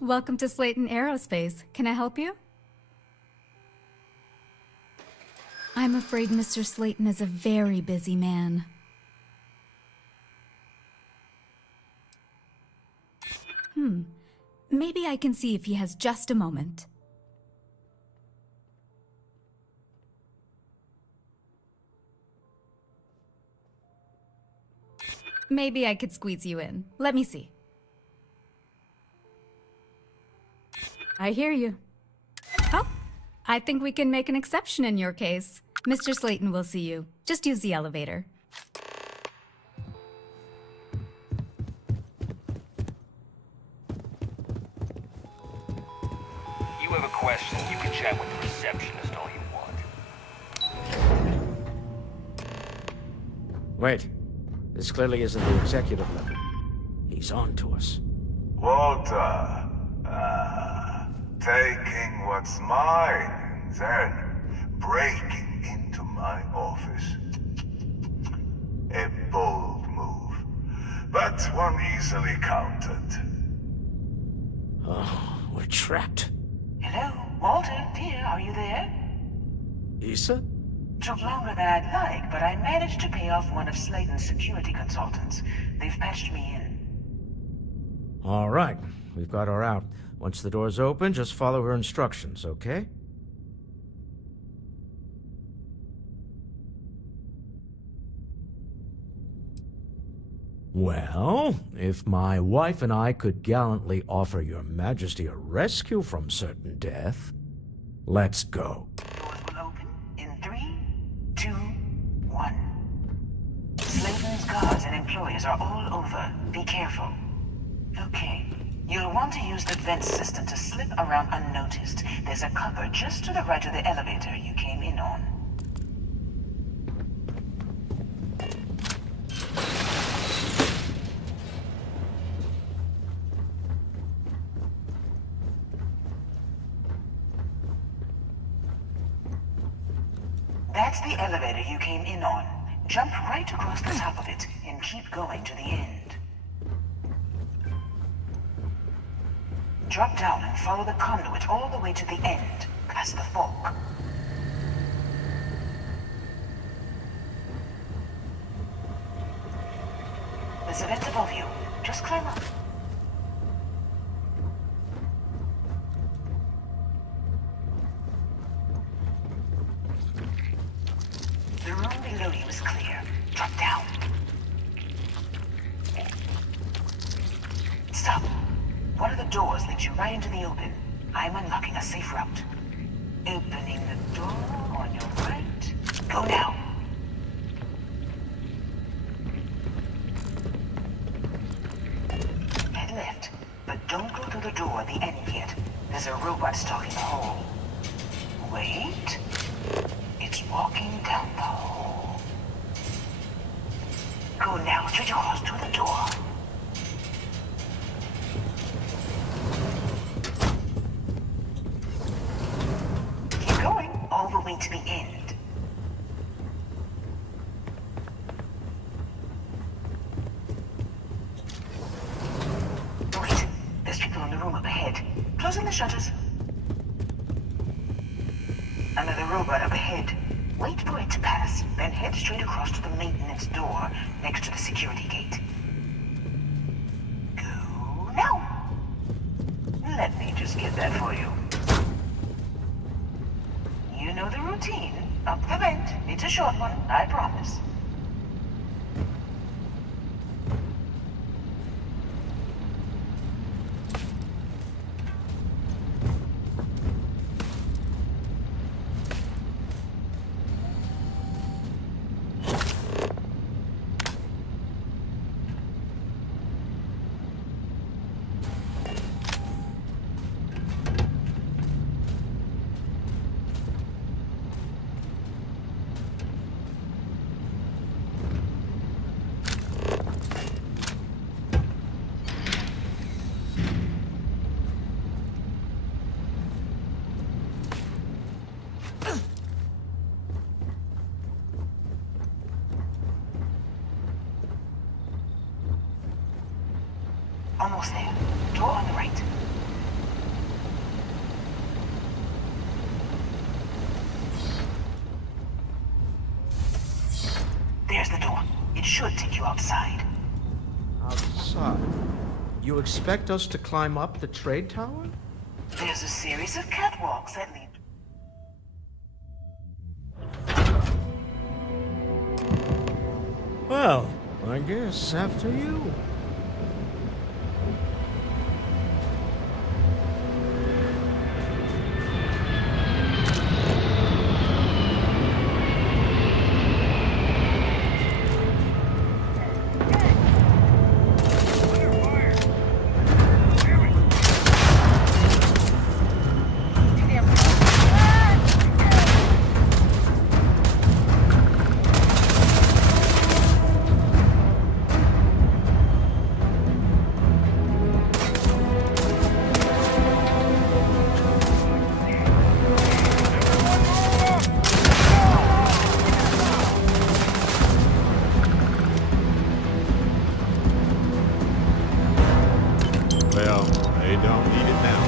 Welcome to Slayton Aerospace. Can I help you? I'm afraid Mr. Slayton is a very busy man. Maybe I can see if he has just a moment. Maybe I could squeeze you in. Let me see. I hear you. Oh, I think we can make an exception in your case. Mr. Slayton will see you. Just use the elevator. You have a question, you can chat with the receptionist all you want. Wait. This clearly isn't the executive level. He's on to us. Walter. Taking what's mine and then breaking into my office. A bold move, but one easily countered. Oh, we're trapped. Hello, Walter, dear, are you there? Issa? Took longer than I'd like, but I managed to pay off one of Slayton's security consultants. They've patched me in. All right, we've got her out. Once the door's open, just follow her instructions, okay? Well, if my wife and I could gallantly offer your majesty a rescue from certain death, let's go. Doors will open in 3, 2, 1. Slayton's guards and employees are all over. Be careful. Okay. You'll want to use the vent system to slip around unnoticed. There's a cover just to the right of the elevator you came in on. That's the elevator you came in on. Jump right across the top of it and keep going to the end. Drop down and follow the conduit all the way to the end, past the fork. There's a vent above you. Just climb up. The room below you is clear. Drop down. Stop. One of the doors leads you right into the open. I'm unlocking a safe route. Opening the door on your right. Go now. Head left, but don't go through the door at the end yet. There's a robot stalking the hole. Wait. It's walking down the hole. Go now, turn your horse to the door. All the way to the end. Wait, there's people in the room up ahead. Closing the shutters. Another robot up ahead. Wait for it to pass, then head straight across to the maintenance door next to the security gate. Go now. Let me just get that for you. You know the routine. Up the vent. It's a short one, I promise. Door on the right. There's the door. It should take you outside. Outside? You expect us to climb up the trade tower? There's a series of catwalks that lead. Well, I guess after you. Well, they don't need it now.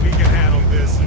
We can handle this.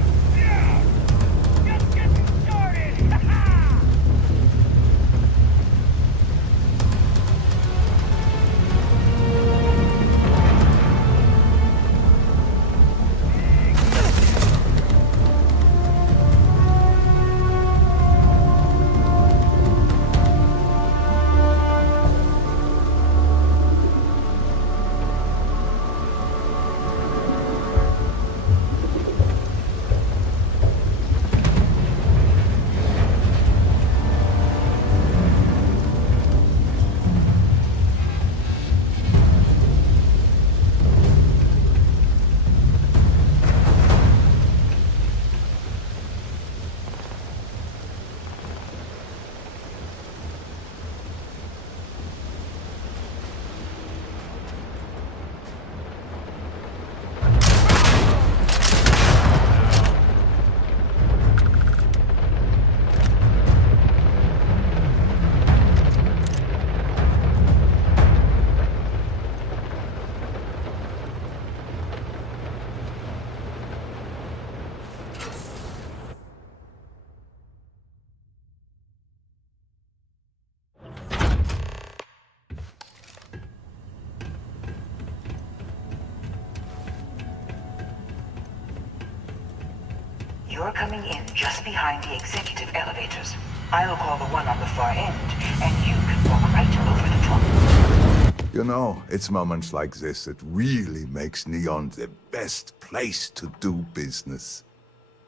You're coming in just behind the executive elevators. I'll call the one on the far end, and you can walk right over the top. You know, it's moments like this that really makes Neon the best place to do business.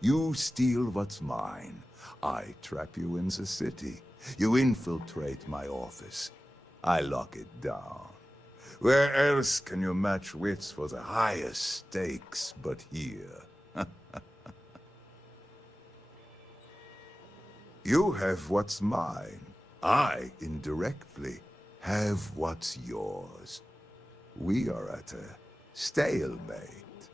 You steal what's mine. I trap you in the city. You infiltrate my office. I lock it down. Where else can you match wits for the highest stakes but here? You have what's mine. I, indirectly, have what's yours. We are at a stalemate.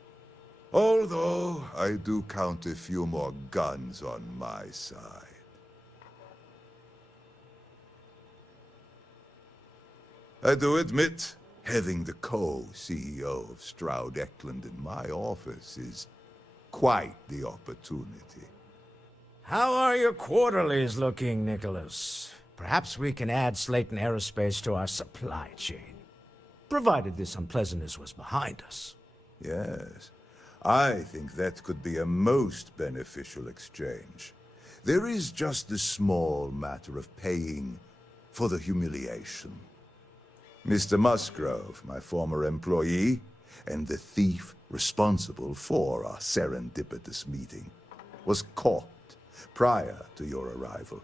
Although, I do count a few more guns on my side. I do admit, having the co-CEO of Stroud Eklund in my office is quite the opportunity. How are your quarterlies looking, Nicholas? Perhaps we can add Slayton Aerospace to our supply chain, provided this unpleasantness was behind us. Yes, I think that could be a most beneficial exchange. There is just the small matter of paying for the humiliation. Mr. Musgrove, my former employee, and the thief responsible for our serendipitous meeting, was caught prior to your arrival.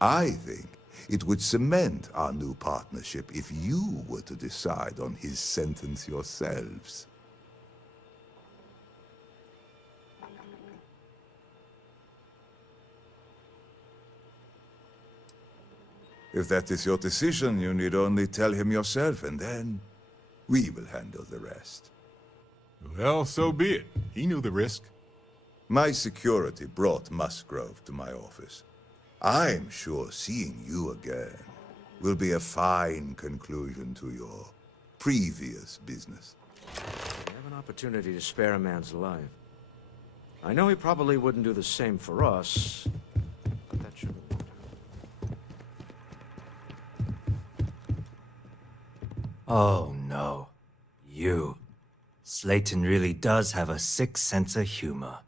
I think it would cement our new partnership if you were to decide on his sentence yourselves. If that is your decision, you need only tell him yourself, and then we will handle the rest. Well, so be it. He knew the risk. My security brought Musgrove to my office. I'm sure seeing you again will be a fine conclusion to your previous business. We have an opportunity to spare a man's life. I know he probably wouldn't do the same for us, but that shouldn't matter. Oh no. You. Slayton really does have a sick sense of humor.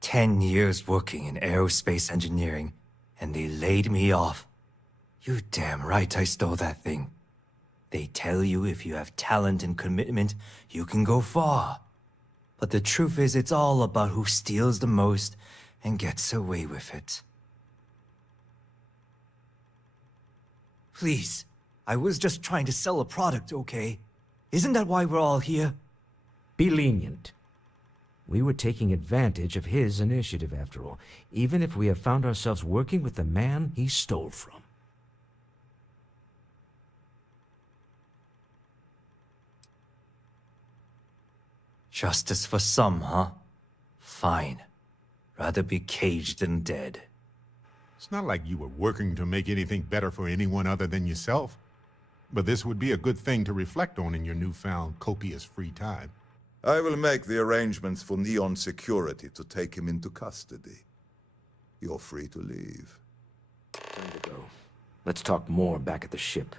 "10 years working in aerospace engineering, and they laid me off. You damn right I stole that thing. They tell you if you have talent and commitment, you can go far. But the truth is, it's all about who steals the most and gets away with it. Please, I was just trying to sell a product, okay? Isn't that why we're all here?" Be lenient. We were taking advantage of his initiative, after all, even if we have found ourselves working with the man he stole from. Justice for some, huh? Fine. Rather be caged than dead. It's not like you were working to make anything better for anyone other than yourself. But this would be a good thing to reflect on in your newfound copious free time. I will make the arrangements for Neon Security to take him into custody. You're free to leave. Time to go. Let's talk more back at the ship.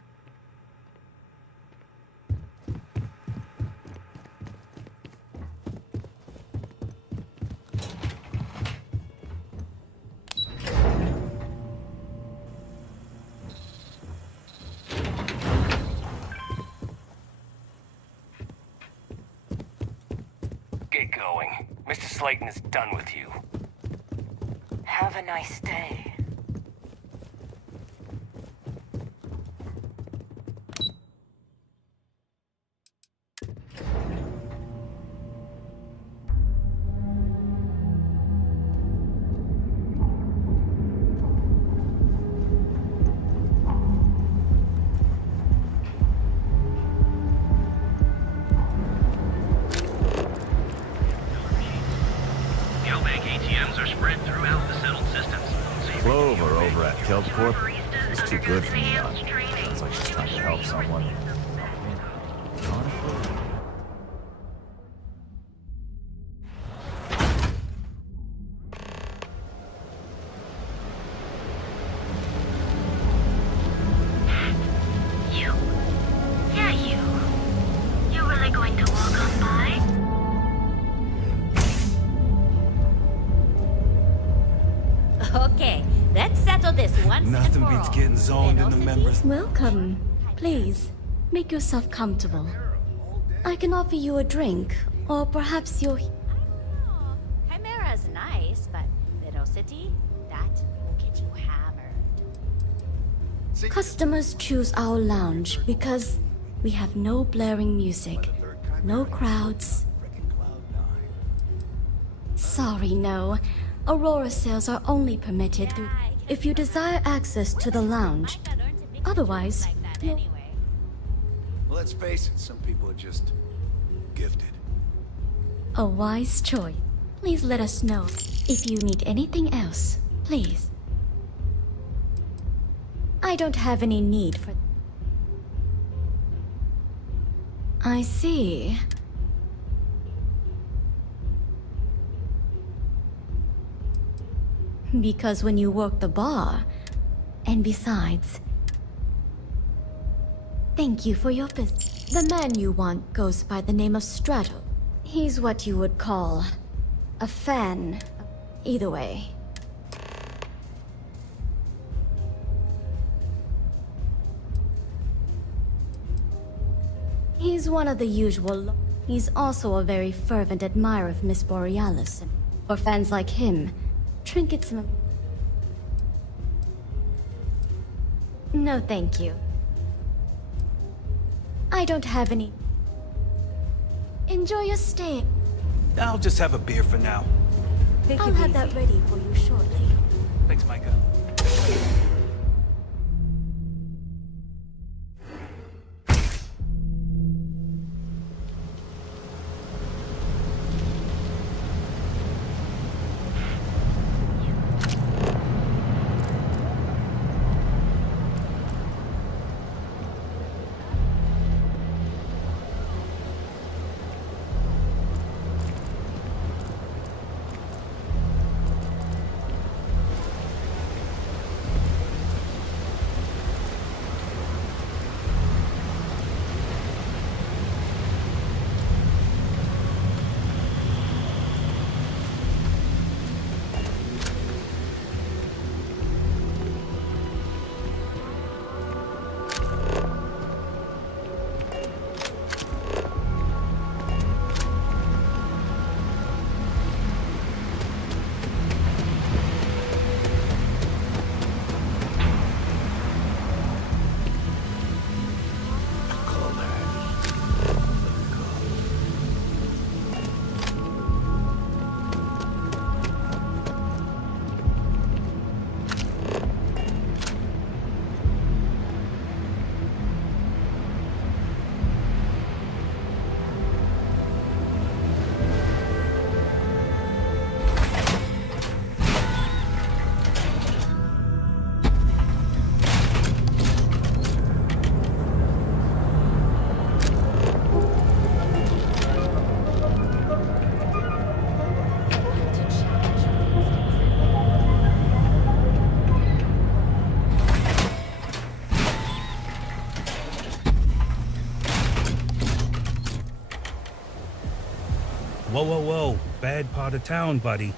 Get going. Mr. Slayton is done with you. Have a nice day. Clover over at Kelpcorp is too good for me. Sounds like she's trying to help someone. You? Yeah, you. You're really going to walk on by? Okay, let's settle this once Nothing and for beats all. getting zoned in the members. Welcome. Please, make yourself comfortable. I can offer you a drink, or perhaps you're... Chimera's nice, but Little City, that will get you hammered. Customers choose our lounge because we have no blaring music, no crowds. Sorry, no. Aurora sales are only permitted through... if you desire access to the lounge. Otherwise, you'll... Well, let's face it, some people are just gifted. A wise choice. Please let us know if you need anything else. Please. I don't have any need for... I see. Because when you work the bar, and besides, thank you for your visit. The man you want goes by the name of Strato. He's what you would call a fan. Either way. He's one of the usual. He's also a very fervent admirer of Miss Borealis. For fans like him, trinkets. No, thank you. I don't have any. Enjoy your stay. I'll just have a beer for now. I'll have that ready for you shortly. Thanks, Micah. Whoa, whoa, whoa. Bad part of town, buddy.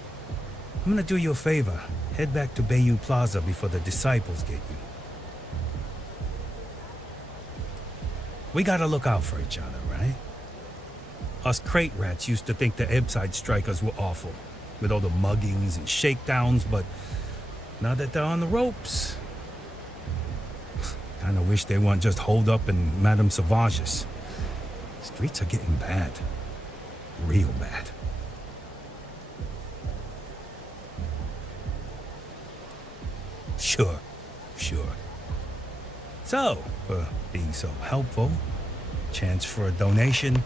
I'm gonna do you a favor. Head back to Bayou Plaza before the disciples get you. We gotta look out for each other, right? Us crate rats used to think the Ebbside strikers were awful, with all the muggings and shakedowns, but now that they're on the ropes, kinda wish they weren't just holed up in Madame Sauvage's. Streets are getting bad. Real bad. Sure. So, being so helpful, chance for a donation.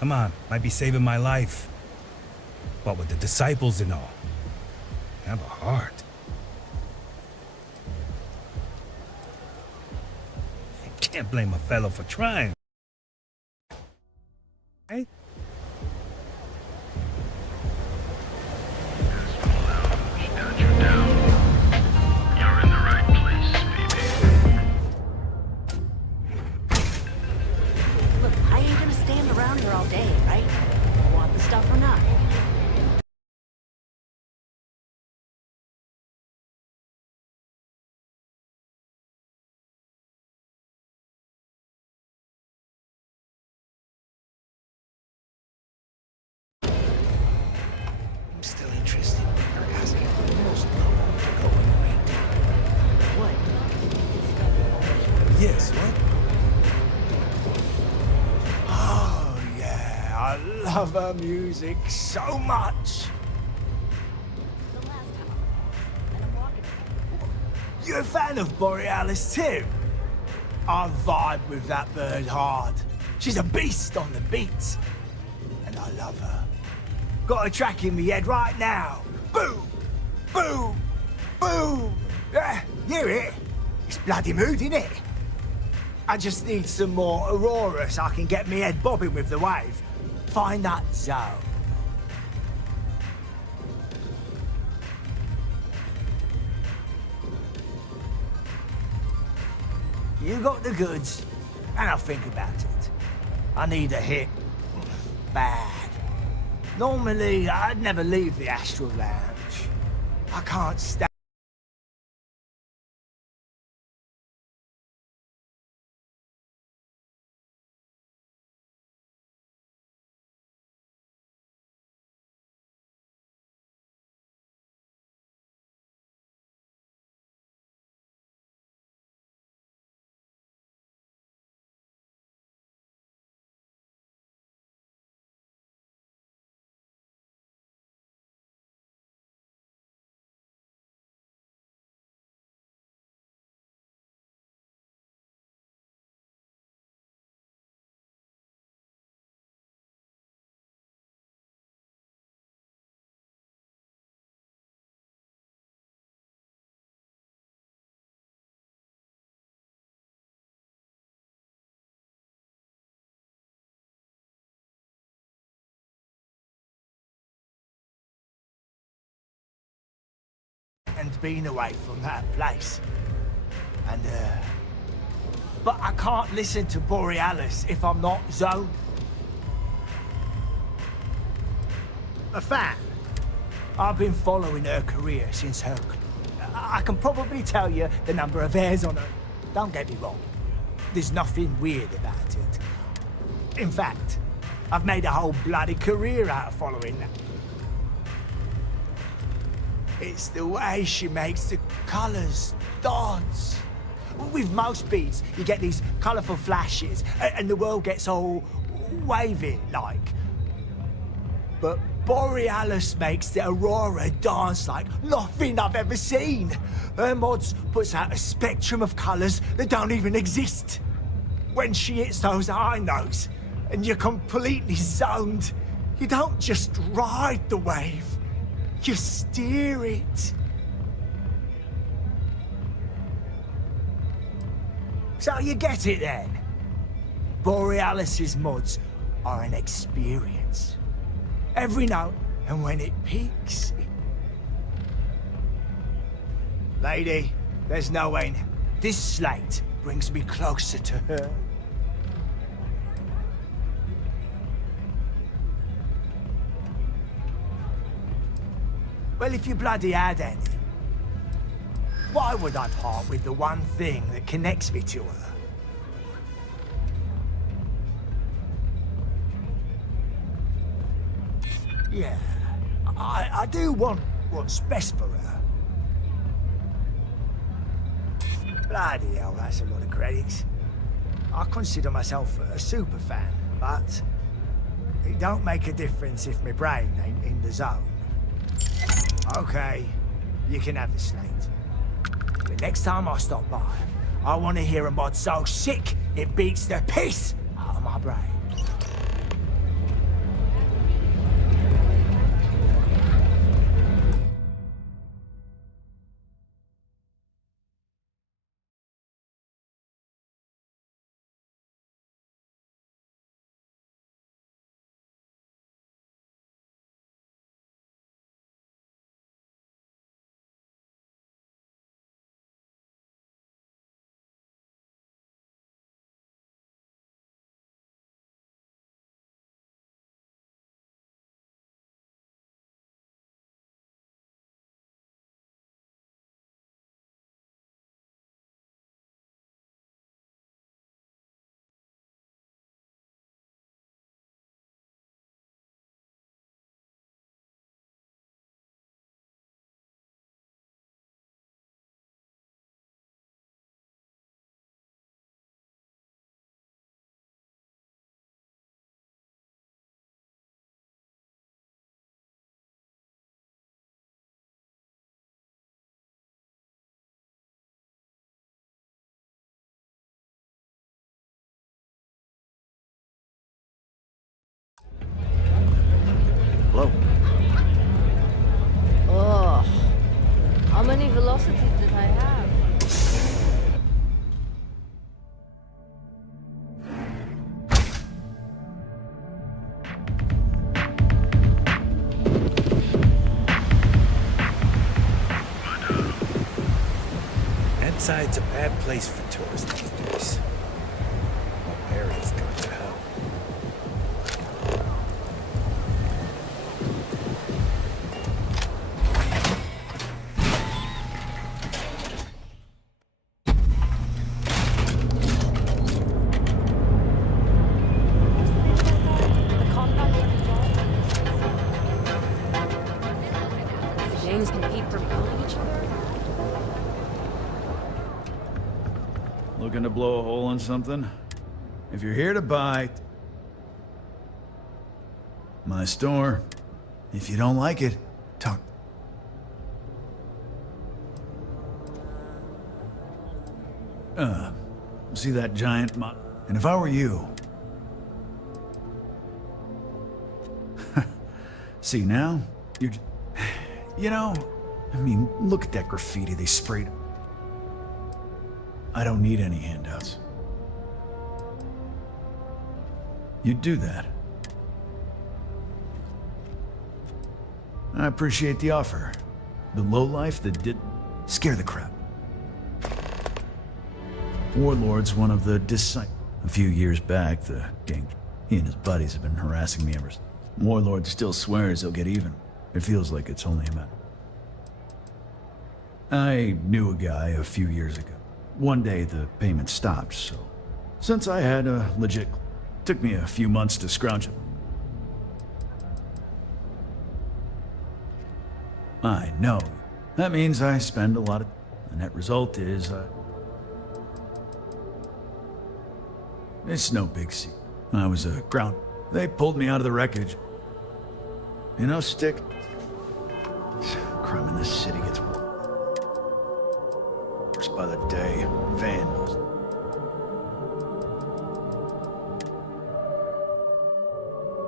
Come on, might be saving my life. What with the disciples and all. Have a heart. Can't blame a fellow for trying. Hey? All day, right? Want the stuff or not? I'm still interested in her asking almost no one to go away. What? Yes, what? I love her music so much. You're a fan of Borealis too? I vibe with that bird hard. She's a beast on the beats. And I love her. Got a track in me head right now. Boom! Boom! Boom! Yeah, hear it? It's bloody mood, innit? I just need some more Aurora so I can get me head bobbing with the wave. Find that zone. You got the goods, and I'll think about it. I need a hit. Bad. Normally, I'd never leave the Astral Lounge. I can't stand... and been away from that place. And, but I can't listen to Borealis if I'm not zoned. A fan. I've been following her career since her... I can probably tell you the number of hairs on her. Don't get me wrong. There's nothing weird about it. In fact, I've made a whole bloody career out of following that. It's the way she makes the colours dance. With most beats, you get these colourful flashes, and the world gets all wavy like. But Borealis makes the Aurora dance like nothing I've ever seen. Her mods puts out a spectrum of colours that don't even exist. When she hits those high notes, and you're completely zoned, you don't just ride the wave. You steer it. So you get it then. Borealis's mods are an experience. Every note, and when it peaks... Lady, there's no way now. This slate brings me closer to her. Well, if you bloody had any, why would I part with the one thing that connects me to her? Yeah, I do want what's best for her. Bloody hell, that's a lot of credits. I consider myself a super fan, but it don't make a difference if my brain ain't in the zone. Okay, you can have the slate. But next time I stop by, I want to hear a mod so sick it beats the piss out of my brain. Ebbside's a bad place for tourists these days. Whole area's gone to hell. Gangs compete for killing each other? Looking to blow a hole in something? If you're here to buy... my store. If you don't like it, talk... see that giant mo... And if I were you... See, now, you're... You know, I mean, look at that graffiti they sprayed. I don't need any handouts. You'd do that. I appreciate the offer. The lowlife that did scare the crap. Warlord's one of the disciples. A few years back, the gang, he and his buddies have been harassing me ever since. Warlord still swears he'll get even. It feels like it's only a matter. I knew a guy a few years ago. One day the payment stopped, so... Since I had a legit... Took me a few months to scrounge it. I know. That means I spend a lot of... The net result is, It's no big secret. I was a ground... They pulled me out of the wreckage. You know, Stick... Crime in this city gets worse by the day. Van